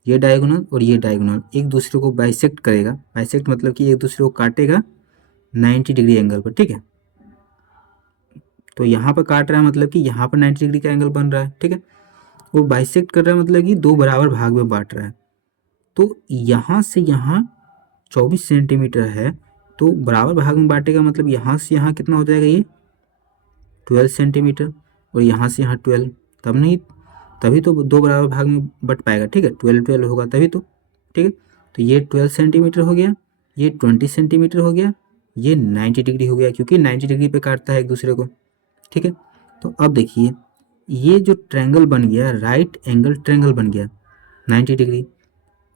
ये डायगोनल और ये डायगोनल एक दूसरे को बाइसेक्ट करेगा। बाइसेक्ट मतलब कि एक दूसरे को काटेगा 90 डिग्री एंगल पर। ठीक है, तो यहाँ पर काट रहा है मतलब कि यहाँ पर 90 डिग्री का एंगल बन रहा है। ठीक है, वो बाइसेक्ट कर रहा है मतलब कि दो बराबर भाग में बांट रहा है। तो यहाँ से यहाँ 24 सेंटीमीटर है, तो बराबर भाग में बांटेगा मतलब यहाँ से यहाँ कितना हो जाएगा, ये 12 सेंटीमीटर, और यहाँ से यहाँ 12, तब नहीं, तभी तो दो बराबर भाग में बट पाएगा। ठीक है, 12 12 होगा तभी तो। ठीक है, तो ये 12 सेंटीमीटर हो गया, ये 20 सेंटीमीटर हो गया, ये 90 डिग्री हो गया क्योंकि 90 डिग्री पे काटता है एक दूसरे को। ठीक है, तो अब देखिए ये जो ट्रायंगल बन गया, राइट एंगल ट्रायंगल बन गया 90 डिग्री,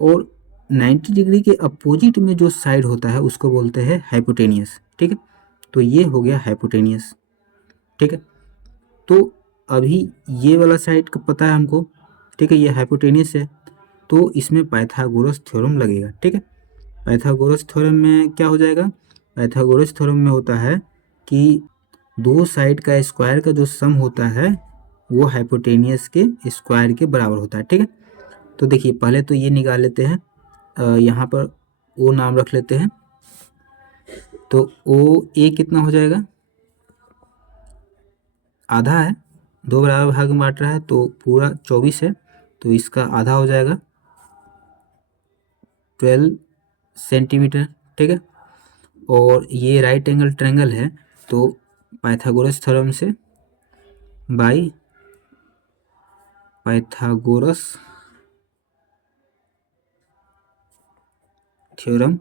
और 90 डिग्री के अपोजिट में जो साइड होता है उसको बोलते हैं हाइपोटेनियस। ठीक है, तो ये हो गया हाइपोटेनियस। ठीक है, तो अभी ये वाला साइड का पता है हमको। ठीक है, ये हाइपोटेनियस है, तो इसमें पाइथागोरस थ्योरम लगेगा। ठीक है, पाइथागोरस थ्योरम में क्या हो जाएगा, पाइथागोरस थ्योरम में होता है कि दो साइड का स्क्वायर का जो सम होता है वो हाइपोटेनियस के स्क्वायर के बराबर होता है। ठीक है, तो देखिए पहले तो ये निकाल लेते हैं, यहाँ पर ओ नाम रख लेते हैं। तो ओ ए कितना हो जाएगा, आधा है, दो बराबर भाग में बांट रहा है तो पूरा 24 है, तो इसका आधा हो जाएगा 12 सेंटीमीटर। ठीक है, और ये राइट एंगल ट्रायंगल है, तो पाइथागोरस थ्योरम से बाय पाइथागोरस थ्योरम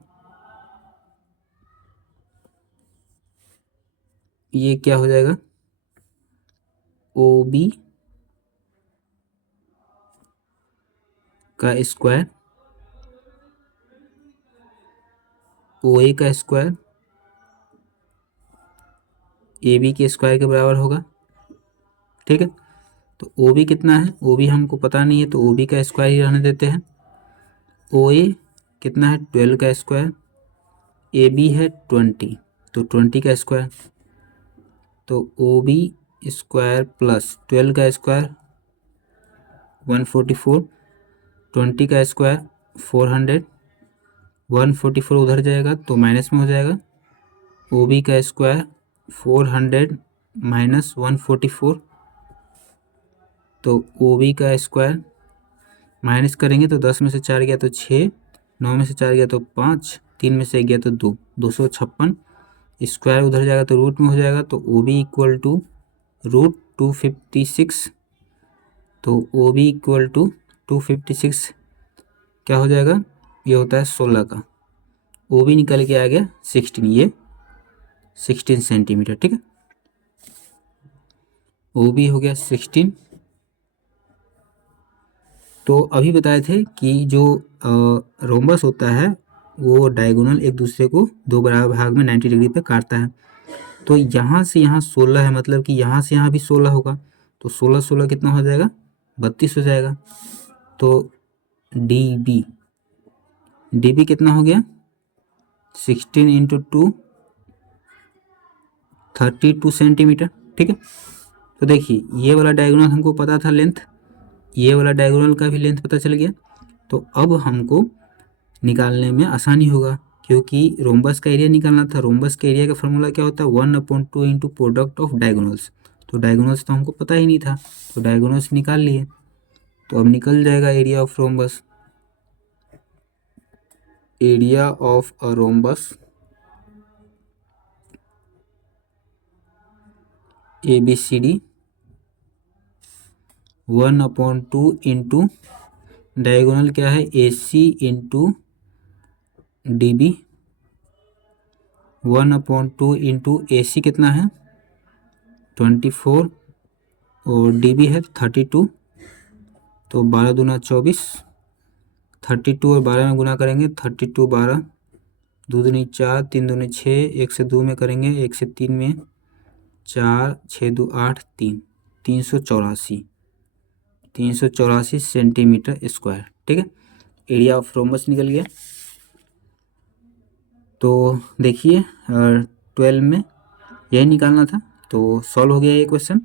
ये क्या हो जाएगा, ओ बी का स्क्वायर ओ ए का स्क्वायर ए बी के स्क्वायर के बराबर होगा। ठीक है, तो ओ बी कितना है, ओ बी हमको पता नहीं है, तो ओ बी का स्क्वायर ही रहने देते हैं। ओ ए कितना है, 12 का स्क्वायर, ए बी है 20, तो 20 का स्क्वायर, तो ओ बी स्क्वायर प्लस 12 का स्क्वायर 144, 20 का स्क्वायर 400, 144 उधर जाएगा तो माइनस में हो जाएगा। ओ बी का स्क्वायर 400 माइनस 144, तो ओ बी का स्क्वायर माइनस करेंगे तो 10 में से 4 गया तो 6, 9 में से 4 गया तो 5, 3 में से 1 गया तो 2, 256 स्क्वायर उधर जाएगा तो रूट में हो जाएगा, तो ओ बी इक्वल टू √256, तो ओ बी इक्वल टू 256 क्या हो जाएगा, ये होता है 16 का, ओ बी निकल के आ गया 16, ये 16 सेंटीमीटर, ठीक है, ओ बी हो गया 16। तो अभी बताए थे कि जो रोम्बस होता है वो डायगोनल एक दूसरे को दो बराबर भाग में 90 डिग्री पे काटता है। तो यहाँ से यहाँ 16 है, मतलब कि यहाँ से यहाँ भी 16 होगा, तो 16 16 कितना हो जाएगा, 32 हो जाएगा। तो डी बी कितना हो गया, 16 इंटू 2 32 सेंटीमीटर, ठीक है। तो देखिए ये वाला डायगोनल हमको पता था लेंथ, ये वाला डायगोनल का भी लेंथ पता चल गया, तो अब हमको निकालने में आसानी होगा, क्योंकि रोम्बस का एरिया निकालना था। रोम्बस के एरिया का फॉर्मूला क्या होता है, 1/2 इंटू प्रोडक्ट ऑफ डायगोनल्स। तो डायगोनल्स तो हमको पता ही नहीं था, तो डायगोनल्स निकाल लिए, तो अब निकल जाएगा area of rhombus. Area of a rhombus A B C D 1/2 into diagonal क्या है, A C into D B, 1/2 into A C कितना है 24 और डी बी है 32, तो 12 दूना 24, 32 और 12 में गुना करेंगे, 32 12, 2 दूनी 4, 3 दूनी 6, 1 से 2 में करेंगे, 1 से 3 में 4, 6 2 8, 3, 384 सेंटीमीटर स्क्वायर, ठीक है। एरिया ऑफ रोम्बस निकल गया। तो देखिए 12 में यही निकालना था, तो सॉल्व हो गया ये क्वेश्चन।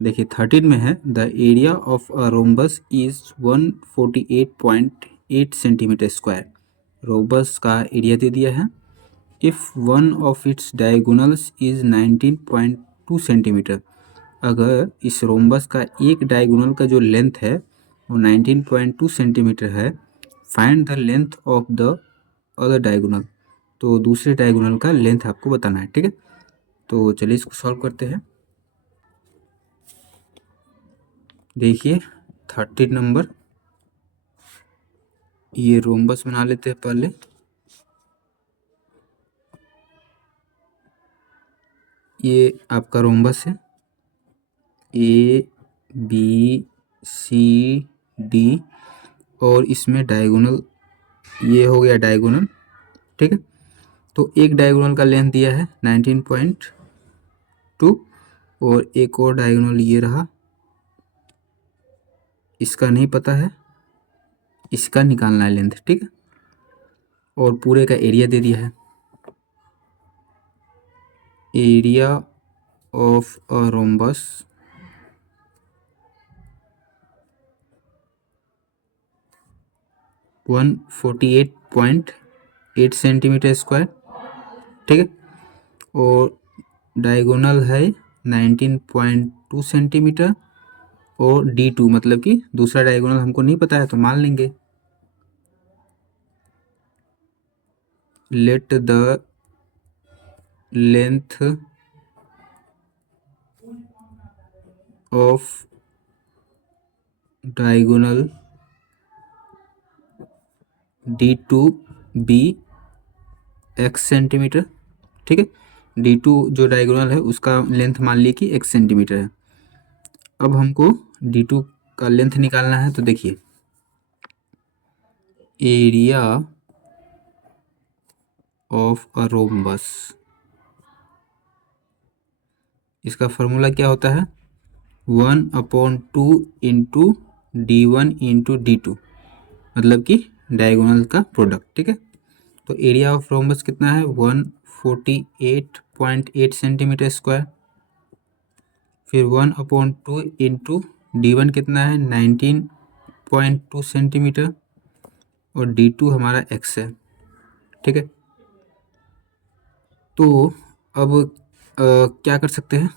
देखिए 13 में है, the area of a rhombus is 148.8 centimetre square. Rhombus का एरिया दे दिया है। If one of its diagonals is 19.2 centimetre, अगर इस रोम्बस का एक डायगोनल का जो लेंथ है वो 19.2 सेंटीमीटर है, find the length of the other diagonal, तो दूसरे डायगोनल का लेंथ आपको बताना है, ठीक है। तो चलिए इसको सॉल्व करते हैं। देखिए 13 नंबर, ये रोम्बस बना लेते हैं पहले। ये आपका रोम्बस है, ए बी सी डी, और इसमें डायगोनल, ये हो गया डायगोनल, ठीक है। तो एक डायगोनल का लेंथ दिया है 19.2 और एक और डायगोनल ये रहा, इसका नहीं पता है, इसका निकालना है लेंथ, ठीक है। और पूरे का एरिया दे दिया है, area of a rhombus one 48.8 centimetre square, ठीक है। और डायगोनल है 19.2 सेंटीमीटर, और D2 मतलब कि दूसरा डायगोनल हमको नहीं पता है, तो मान लेंगे। Let the length of diagonal D2 be x centimetre, ठीक है। D2 जो डायगोनल है उसका लेंथ मान ली कि x सेंटीमीटर है। अब हमको D2 का लेंथ निकालना है, तो देखिए एरिया ऑफ अ रोम्बस, इसका फॉर्मूला क्या होता है, 1/2 इंटू D1 इंटू D2, मतलब कि डायगोनल का प्रोडक्ट, ठीक है। तो एरिया ऑफ रोम्बस कितना है 148.8 सेंटीमीटर स्क्वायर, फिर 1/2 इंटू D1 कितना है 19.2 सेंटीमीटर, और D2 हमारा x है, ठीक है। तो अब क्या कर सकते हैं,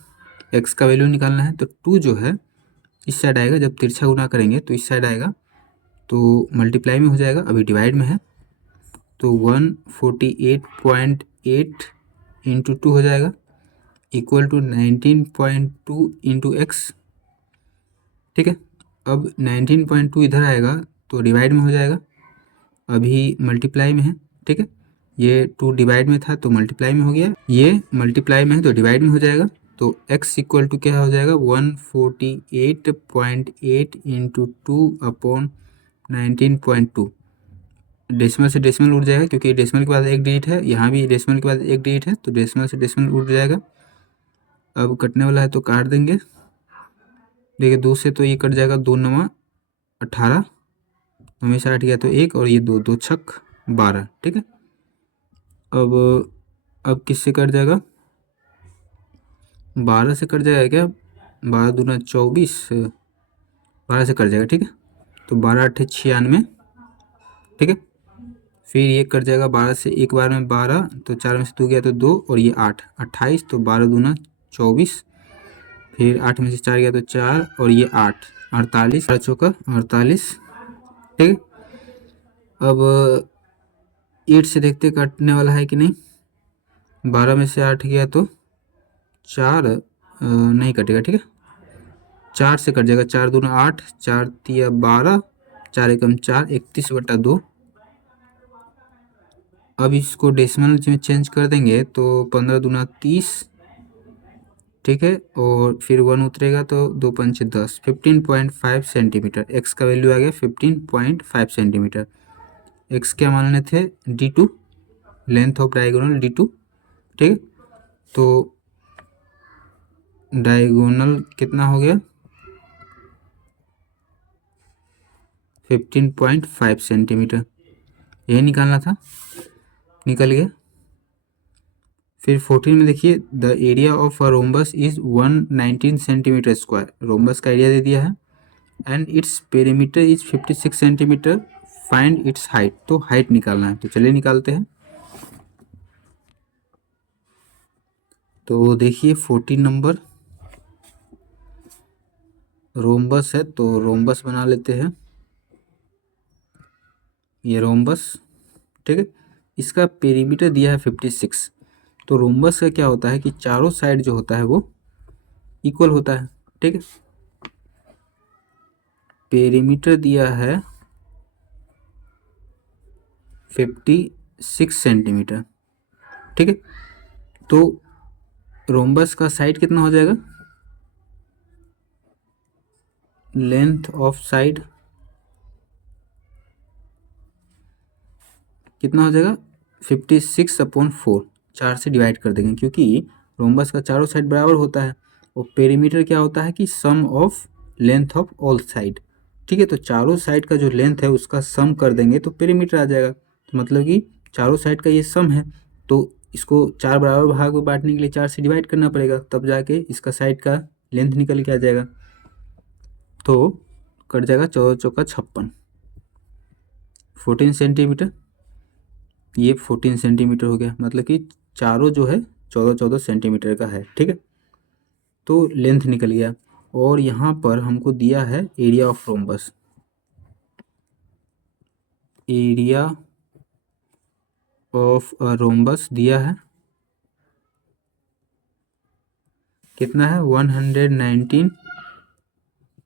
x का वैल्यू निकालना है, तो 2 जो है इस साइड आएगा, जब तिरछा गुना करेंगे तो इस साइड आएगा, तो मल्टीप्लाई में हो जाएगा, अभी डिवाइड में है, तो 148.8 इंटू 2 हो जाएगा इक्वल टू 19.2 इंटू एक्स। ठीक है, अब 19.2 इधर आएगा तो डिवाइड में हो जाएगा, अभी मल्टीप्लाई में है। ठीक है, ये 2 डिवाइड में था तो मल्टीप्लाई में हो गया, ये मल्टीप्लाई में है तो डिवाइड में हो जाएगा। तो x इक्वल टू क्या हो जाएगा 148.8 इंटू 2/19.2। डेसिमल से डेसिमल उड़ जाएगा क्योंकि डेसिमल के बाद एक डिजिट है, यहाँ भी डेसिमल के बाद एक डिजिट है तो डेसिमल से डेसिमल उड़ जाएगा। अब कटने वाला है तो काट देंगे। देखिए 2 से तो ये कट जाएगा, 2 9 18 हमेशा 8 गया तो 1 और ये 2 2 छक 12। ठीक है, अब किससे कट जाएगा, 12 से कट जाएगा क्या, 12 दूना 24, 12 से कट जाएगा। ठीक है, तो 12 8 96। ठीक है, फिर ये कट जाएगा 12 से, एक बार में 12 तो 4 में से 2 गया तो 2 और ये 8 28 तो 12 दूना 24, फिर 8 में से 4 गया तो 4 और ये 8 48, 4 चौका 48। ठीक है, अब 8 से देखते कटने वाला है कि नहीं, 12 में से 8 गया तो 4 नहीं कटेगा। ठीक है, 4 से कट जाएगा, 4 दूना 8, 4 तिया 12, 4 एकम 4, 31/2। अब इसको डेसिमल में चेंज कर देंगे तो 15 दूना 30। ठीक है, और फिर 1 उतरेगा तो 2 पंच 10, 15.5 सेंटीमीटर। एक्स का वैल्यू आ गया 15.5 सेंटीमीटर। एक्स क्या मानने थे, D2, length of diagonal D2। ठीक है, तो डायगोनल कितना हो गया 15.5 सेंटीमीटर, यही निकालना था, निकल गया। फिर 14 में देखिए the area of a rhombus is 119 centimetre square. Rhombus का एरिया दे दिया है and its perimeter is 56 centimetre, find it's height. तो हाइट निकालना है, तो चलिए निकालते हैं। तो देखिए 14 नंबर रोम्बस है, तो रोम्बस बना लेते हैं, ये रोम्बस। ठीक है, इसका पेरीमीटर दिया है 56। तो रोम्बस का क्या होता है कि चारों साइड जो होता है वो इक्वल होता है। ठीक है, पेरीमीटर दिया है 56 सेंटीमीटर। ठीक है, तो रोम्बस का साइड कितना हो जाएगा, लेंथ ऑफ साइड कितना हो जाएगा 56/4, 4 से डिवाइड कर देंगे क्योंकि रोम्बस का चारों साइड बराबर होता है। और पेरीमीटर क्या होता है कि sum of length of all side. ठीक है, तो चारों साइड का जो लेंथ है उसका सम कर देंगे तो पेरीमीटर आ जाएगा। तो मतलब कि चारों साइड का ये सम है, तो इसको 4 बराबर भाग में बांटने के लिए 4 से डिवाइड करना पड़ेगा, तब जाके इसका साइड का लेंथ निकल के आ जाएगा। तो कट जाएगा 14 चौका 56, 14 सेंटीमीटर, ये 14 सेंटीमीटर हो गया, मतलब कि चारों जो है 14 सेंटीमीटर का है। ठीक है, तो लेंथ निकल गया। और यहाँ पर हमको दिया है area of rhombus, area of rhombus दिया है कितना है 119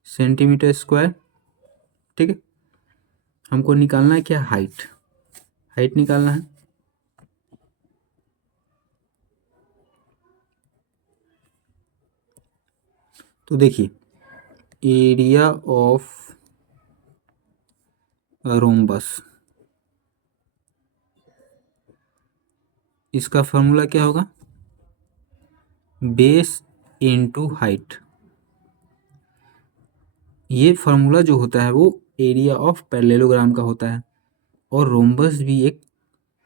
सेंटीमीटर स्क्वायर। ठीक है, हमको निकालना है क्या, हाइट, हाइट निकालना है। तो देखिए एरिया ऑफ रोम्बस, इसका फॉर्मूला क्या होगा, बेस इनटू हाइट। ये फार्मूला जो होता है वो एरिया ऑफ पैरेललोग्राम का होता है, और रोम्बस भी एक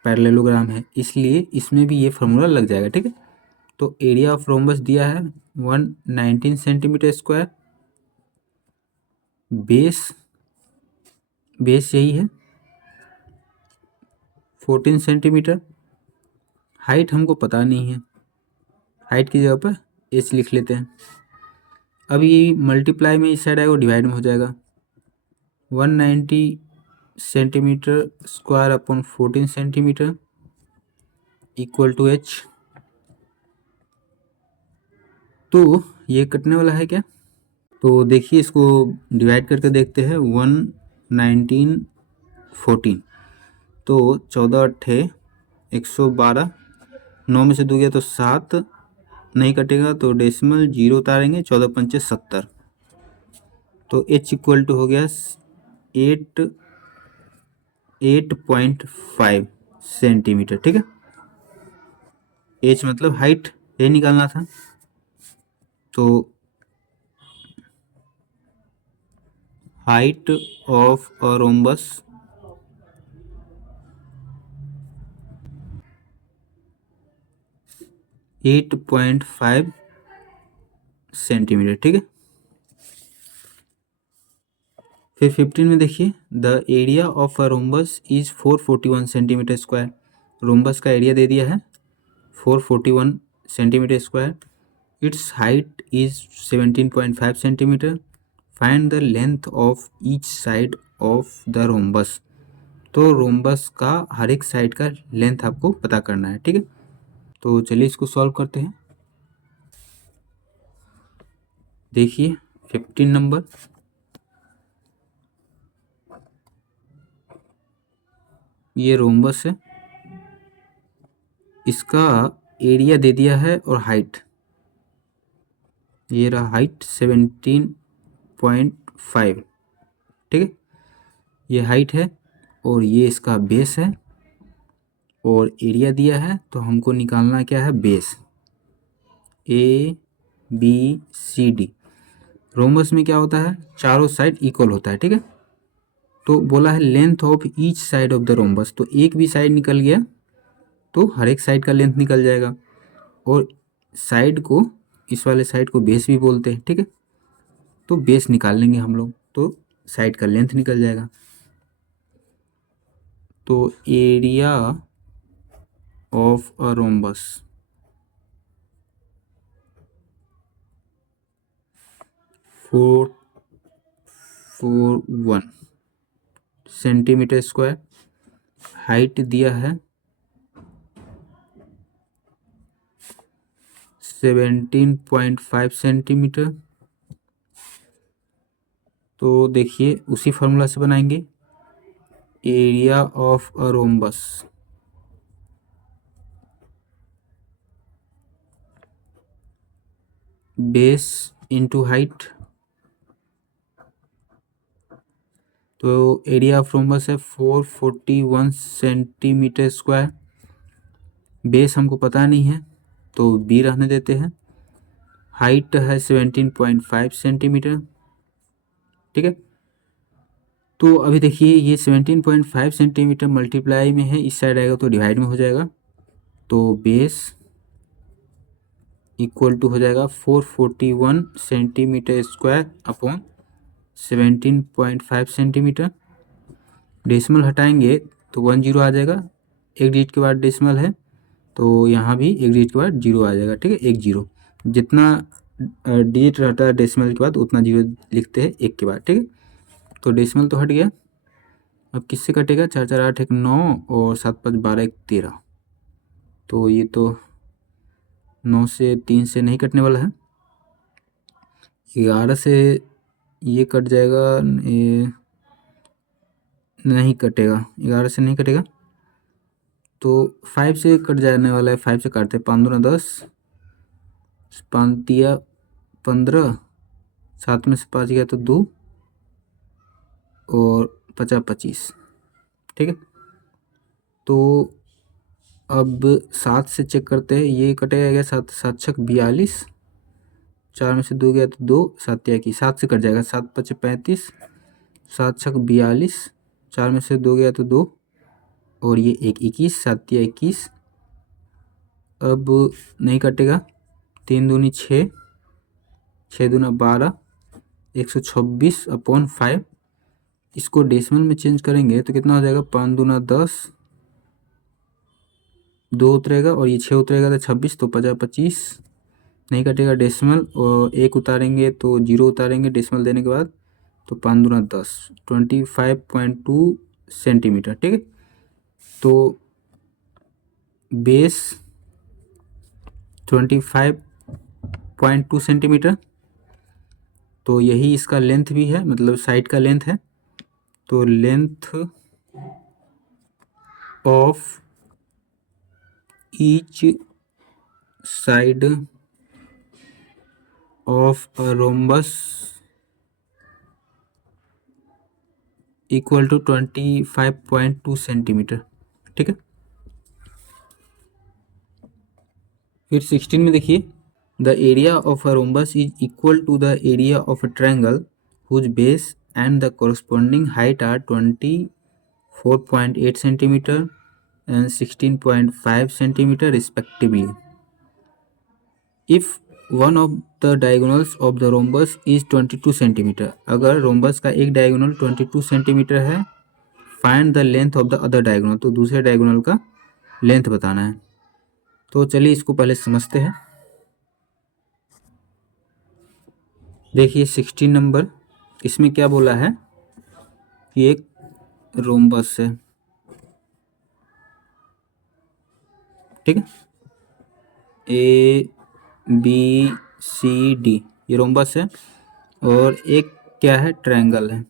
पैरेललोग्राम है, इसलिए इसमें भी ये फार्मूला लग जाएगा। ठीक है, तो एरिया ऑफ रोम्बस दिया है 119 सेंटीमीटर स्क्वायर, बेस यही है 14 सेंटीमीटर, हाइट हमको पता नहीं है, हाइट की जगह पर एच लिख लेते हैं। अब ये मल्टीप्लाई में इस साइड आएगा, डिवाइड में हो जाएगा 190 centimetre square upon 14 centimetre equal to h। तो ये कटने वाला है क्या? तो देखिए इसको डिवाइड करके देखते हैं। 119 14 तो 14 अट्ठे 112, 9 में से 2 गया तो 7 नहीं कटेगा तो डेसिमल 0 उतारेंगे, 14 पंचे 70। तो h इक्वल टू हो गया 8.5 सेंटीमीटर। ठीक है, h मतलब हाइट, ये निकालना था। तो height of a rhombus at 8.5 centimetre. ठीक है, फिर 15 में देखिए, the area of a rhombus is 441 centimetre square. Rhombus का एरिया दे दिया है 441 centimetre square. Its height is 17.5 centimetre. Find the length of each side of the rhombus. तो रोम्बस का हर एक साइड का लेंथ आपको पता करना है। ठीक है, तो चलिए इसको सॉल्व करते हैं। देखिए 15 नंबर, ये रोम्बस है, इसका एरिया दे दिया है और हाइट, ये रहा हाइट 17.5। ठीक है, ये हाइट है और ये इसका बेस है और एरिया दिया है। तो हमको निकालना क्या है, बेस। ABCD। रोम्बस में क्या होता है, चारों साइड इक्वल होता है। ठीक है, तो बोला है length of each side of the rhombus, तो एक भी साइड निकल गया तो हर एक साइड का लेंथ निकल जाएगा। और साइड को, इस वाले साइड को बेस भी बोलते हैं। ठीक है, तो बेस निकाल लेंगे हम लोग तो साइड का लेंथ निकल जाएगा। तो area of a rhombus 441 centimetre square. Height दिया है 17.5 सेंटीमीटर। तो देखिए उसी फॉर्मूला से बनाएंगे, area of a rhombus base into height. तो एरिया ऑफ रोम्बस है 441 सेंटीमीटर स्क्वायर। बेस हमको पता नहीं है तो बी रहने देते हैं। हाइट है 17.5 सेंटीमीटर। ठीक है, तो अभी देखिए ये 17.5 सेंटीमीटर मल्टीप्लाई में है, इस साइड आएगा तो डिवाइड में हो जाएगा। तो बेस इक्वल टू हो जाएगा 441 centimetre square upon 17.5 centimetre. Decimal हटाएंगे तो 10 आ जाएगा, एक डिजिट के बाद डेसिमल है तो यहाँ भी एक डिजिट के बाद 0 आ जाएगा। ठीक है, 10, जितना डिजिट रहता है डेसिमल के बाद उतना 0 लिखते हैं एक के बाद। ठीक है, तो डेसिमल तो हट गया। अब किससे कटेगा, 4 4 8 1 9 और 7 5 12 1 13। तो ये तो 9 से 3 से नहीं कटने वाला है। 11 से ये कट जाएगा, ये नहीं कटेगा, 11 से नहीं कटेगा तो 5 से कट जाने वाला है। 5 से काटते हैं, 5 दूना 10, 5 दिया 15, 7 में से 5 गया तो 2 और 50 25। ठीक है, तो अब 7 से चेक करते हैं, ये कटेगा क्या, 7 7 छक 42, 4 में से 2 गया तो 2, 7 की 7 से कट जाएगा, 7 5 35, 7 छक 42, 4 में से 2 गया तो 2 और ये 1 21, 7 21। अब नहीं कटेगा, 3 दूनी 6, 6 दूना 12, 126 अपॉन 5। इसको डेसिमल में चेंज करेंगे तो कितना हो जाएगा, 5 दूना 10, 2 उतरेगा और ये 6 उतरेगा तो 26, तो 50 25 नहीं कटेगा डेसिमल, और 1 उतारेंगे तो 0 उतारेंगे डेसिमल देने के बाद, तो 5 दूना 10, 25.2 सेंटीमीटर, ठीक है। तो बेस 25.2 सेंटीमीटर, तो यही इसका लेंथ भी है, मतलब साइड का लेंथ है। तो length of each side of a rhombus equal to 25.2 centimetre, ठीक है। फिर 16 में देखिए, the area of a rhombus is equal to the area of a triangle whose base and the corresponding height are 24.8 centimeter and 16.5 centimeter respectively. If one of the diagonals of the rhombus is 22 centimeter, अगर rhombus का एक diagonal 22 centimetre है, find the length of the other diagonal, तो दूसरे diagonal का length बताना है। तो चलिए इसको पहले समझते हैं। देखिए 16 नंबर, इसमें क्या बोला है कि एक रोम्बस है, ठीक है, ए बी सी डी, ये रोम्बस है। और एक क्या है, ट्रायंगल है।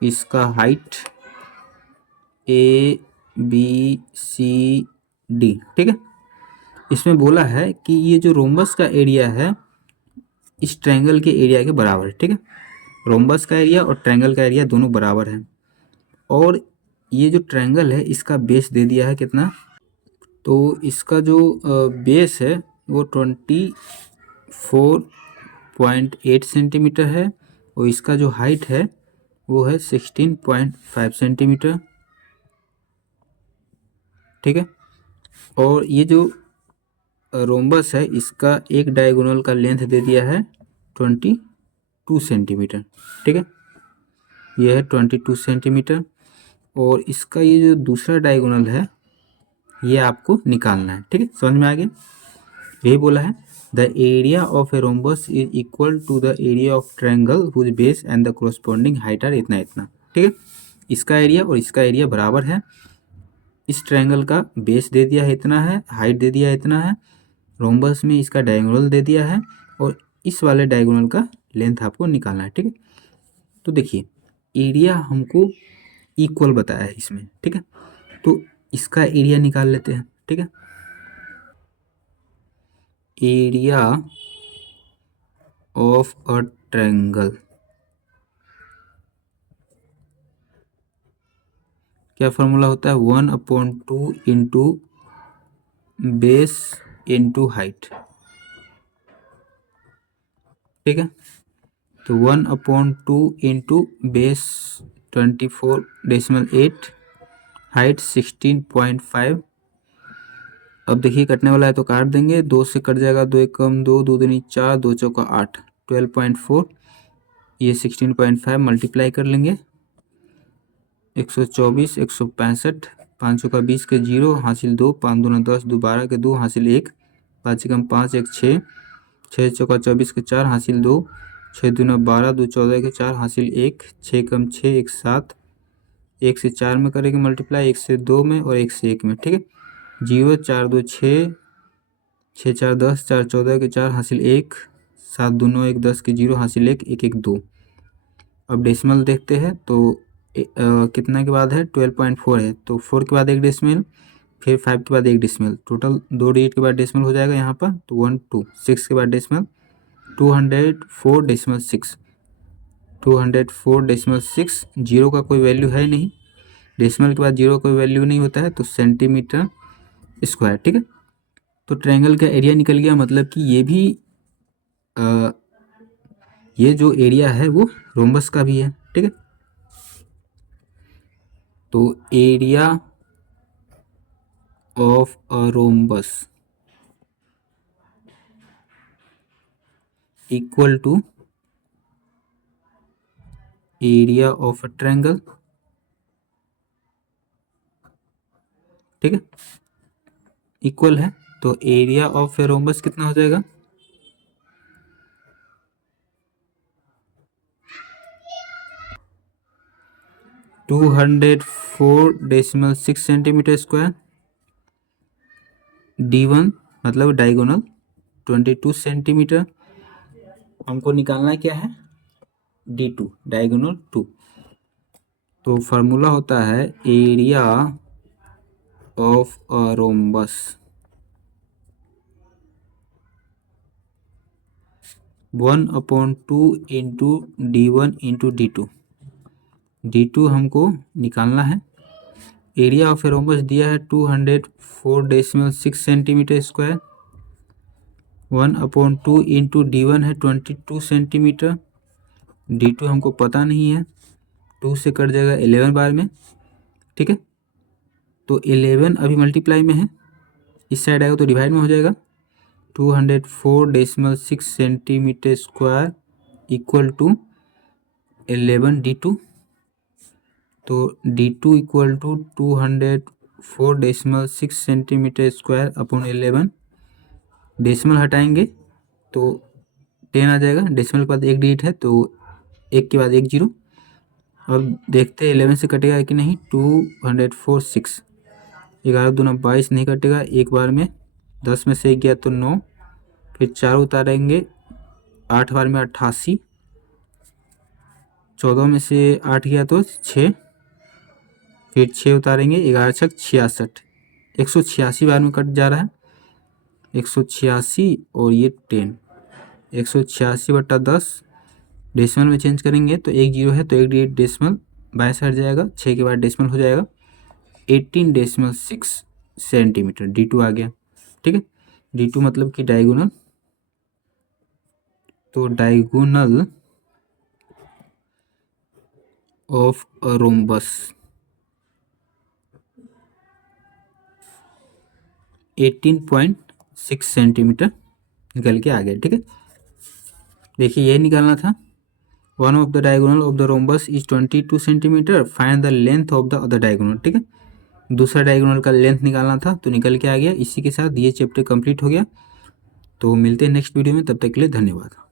इसका height A B C D, ठीक है। इसमें बोला है कि ये जो रोम्बस का एरिया है इस ट्रायंगल के एरिया के बराबर है, ठीक है। रोम्बस का एरिया और ट्रायंगल का एरिया दोनों बराबर है। और ये जो ट्रायंगल है इसका बेस दे दिया है कितना, तो इसका जो बेस है वो 24.8 सेंटीमीटर है, और इसका जो हाइट है वो है 16.5 सेंटीमीटर, ठीक है। और ये जो रोम्बस है इसका एक डायगोनल का लेंथ दे दिया है 22 सेंटीमीटर, ठीक है। यह है 22 सेंटीमीटर। और इसका ये जो दूसरा डायगोनल है ये आपको निकालना है, ठीक है। समझ में आ गया, यही बोला है the area of a rhombus is equal to the area of triangle whose base and the corresponding height are इतना इतना, ठीक है। इसका एरिया और इसका एरिया बराबर है। इस ट्रायंगल का बेस दे दिया है इतना है, हाइट दे दिया है इतना है, रोम्बस में इसका डायगोनल दे दिया है, और इस वाले डायगोनल का लेंथ आपको निकालना है, ठीक है। तो देखिए एरिया हमको इक्वल बताया है इसमें, ठीक है। तो इसका एरिया निकाल लेते हैं, ठीक है। एरिया ऑफ अ ट्रायंगल क्या फॉर्मूला होता है, 1/2 इंटू बेस इंटू हाइट, ठीक है। तो 1/2 इंटू बेस 24.8, हाइट 16.5। अब देखिए कटने वाला है तो काट देंगे, 2 से कट जाएगा, 2 एक कम 2, 2 दूनी 4, 2 चौका 8, 12.4। ये 16.5 मल्टीप्लाई कर लेंगे, 124, 165, 5 चौका 20 के 0 हासिल 2, 5 दूना 10, 2 12 के 2 हासिल 1, 5 एकम 5, 1 6, 6 चौका 24 के 4 हासिल 2, 6 दूना 12, 2 14 के 4 हासिल 1, 6 कम 6, 1 7, 1 से 4 में करेंगे मल्टीप्लाई, 1 से 2 में और 1 से 1 में, ठीक है। 0 4 2 6, 6 4 10, 4 14 के 4 हासिल 1, 7 2 9 1 10 के 0 हासिल 1, 1 1 2। अब डेसिमल देखते हैं तो कितना के बाद है, 12.4 है, तो 4 के बाद एक डेसिमल, फिर 5 के बाद एक डेसिमल, टोटल 2 डिजिट के बाद डेसिमल हो जाएगा यहाँ पर, तो 1 2, 6 के बाद डेसिमल, 204.6, 204.6। जीरो का कोई वैल्यू है नहीं, डेसिमल के बाद जीरो कोई वैल्यू नहीं होता है, तो सेंटीमीटर स्क्वायर, ठीक है। तो ट्रायंगल का एरिया निकल गया, मतलब कि ये भी ये जो एरिया है वो रोम्बस का भी है, ठीक है। तो area of a rhombus equal to area of a triangle, ठीक है, इक्वल है। तो एरिया ऑफ ए रोम्बस कितना हो जाएगा, 204.6 सेंटीमीटर स्क्वायर। D1 मतलब डायगोनल 22 सेंटीमीटर। हमको निकालना क्या है, D2 डायगोनल 2। तो फार्मूला होता है area of a rhombus 1/2 into D1 into D2। D2 हमको निकालना है। एरिया ऑफ ए रोम्बस दिया है 204.6 सेंटीमीटर स्क्वायर। 1/2 इंटू D1 है 22 सेंटीमीटर। D2 हमको पता नहीं है, 2 से कट जाएगा 11 बार में, ठीक है। तो 11 अभी मल्टीप्लाई में है, इस साइड आएगा तो डिवाइड में हो जाएगा। 204.6 centimetre square equal to 11 D2। तो D2 equal to 204.6 centimetre square upon 11। Decimal हटाएंगे तो 10 आ जाएगा। डेसिमल के बाद एक डिजिट है तो एक के बाद एक जीरो। अब देखते हैं 11 से कटेगा कि नहीं। 204.6 11 दूना 22 नहीं कटेगा एक बार में। 10 में से एक गया तो 9, फिर 4 उतारेंगे 8 बार में 88। 14 में से 8 गया तो 6, फिर 6 उतारेंगे 11 छक 66। 186 बार में कट जा रहा है। 186 और ये 10, 186/10 डेसिमल में चेंज करेंगे तो एक जीरो है तो एक डिजिट डेसिमल बाएं से हट जाएगा। 6 के बाद डेसिमल हो जाएगा 18.6 सेंटीमीटर। D2 आ गया, ठीक है। D2 मतलब कि डायगोनल। तो diagonal of a rhombus 18.6 centimetre निकल के आ गया, ठीक है। देखिए ये निकालना था। One of the diagonal of the rhombus is 22 centimetre, find the length of the other diagonal, ठीक है। दूसरा डायगोनल का लेंथ निकालना था तो निकल के आ गया। इसी के साथ ये चैप्टर कंप्लीट हो गया। तो मिलते हैं नेक्स्ट वीडियो में, तब तक के लिए धन्यवाद।